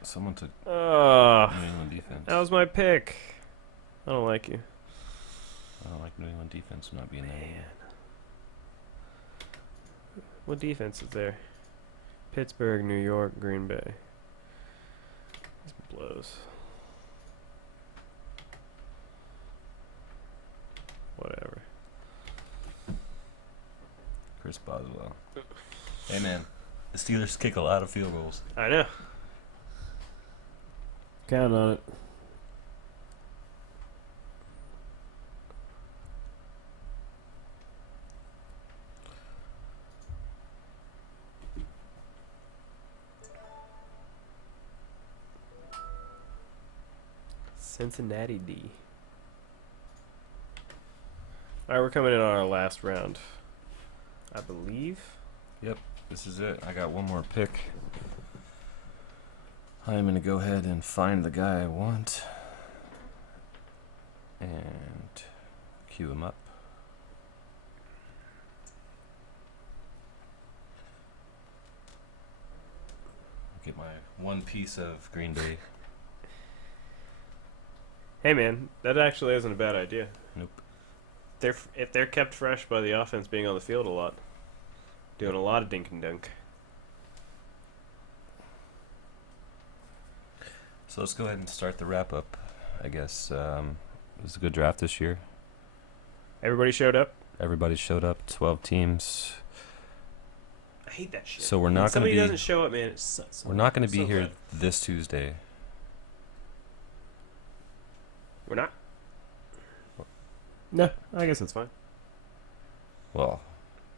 Someone took Oh, New England defense. that was my pick. I don't like you. I don't like New England defense not being there. Man. What defense is there? Pittsburgh, New York, Green Bay. This blows. Whatever. Chris Boswell. Hey man, the Steelers kick a lot of field goals. I know. Count on it. Cincinnati D. Alright, we're coming in on our last round. I believe. This is it. I got one more pick. I'm gonna go ahead and find the guy I want and cue him up. Get my one piece of Green Day. Hey man, that actually isn't a bad idea. Nope. If they're kept fresh by the offense being on the field a lot, doing a lot of dink and dunk. So let's go ahead and start the wrap up. I guess it was a good draft this year. Everybody showed up. Everybody showed up. 12 teams. I hate that shit. So we're When not going to somebody be. doesn't show up, man. It sucks. We're not going to be So here bad. this Tuesday. We're not. No, I guess that's fine. Well,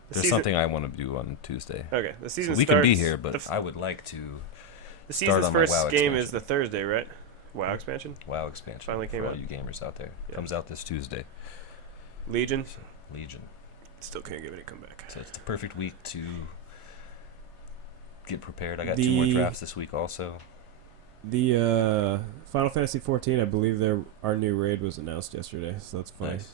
The there's season- something I want to do on Tuesday. Okay, the season So we starts. can be here, but the, f- I would like to the start season's on my first WoW game expansion. is the Thursday, right? WoW expansion. WoW expansion. Finally came for all out. you gamers out there. Yeah. Comes out this Tuesday. Legion. Legion. Still can't give it a comeback. So it's the perfect week to get prepared. I got 2 more drafts this week also. The Final Fantasy 14, I believe our new raid was announced yesterday, so that's fine. Nice.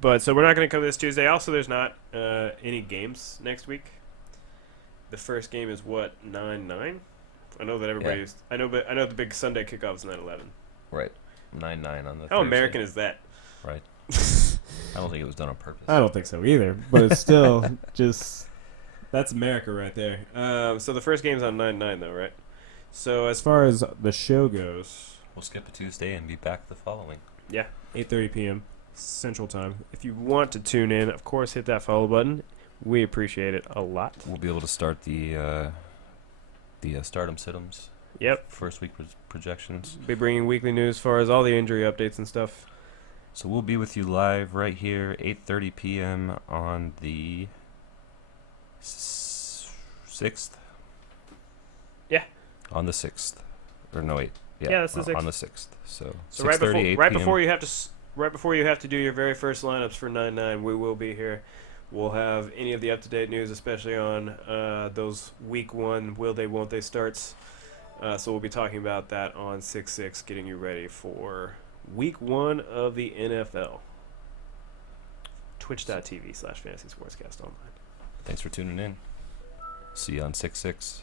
But so we're not going to come this Tuesday. Also, there's not any games next week. The first game is what 9/9. I know that everybody's. I know, but I know the big Sunday kickoff is 9/11. Right. 9-9 on the How Thursday. American is that? Right. I don't think it was done on purpose. I don't think so either, but it's still just that's America right there. So the first game's on 9/9 though, right? So As far as the show goes, We'll skip a Tuesday and be back the following. 8:30 p.m. Central Time. if you want to tune in, of course, hit that follow button. We appreciate it a lot. We'll be able to start the stardom situms. Yep. First week projections. Be bringing weekly news as far as all the injury updates and stuff. So we'll be with you live right here, 8:30 p.m. on the 6th. Yeah. On the 6th, or no, wait. Yeah, that's the on 6th. the 6th. So So 6:30, 8 right p.m. before you have to right before you have to do your very first lineups for 9/9, we will be here. We'll have any of the up-to-date news, especially on those week 1 will they won't they starts. So we'll be talking about that on 6/6, getting you ready for week 1 of the NFL. Twitch.tv/Fantasy Sportscast Online. Thanks for tuning in. See you on 6/6.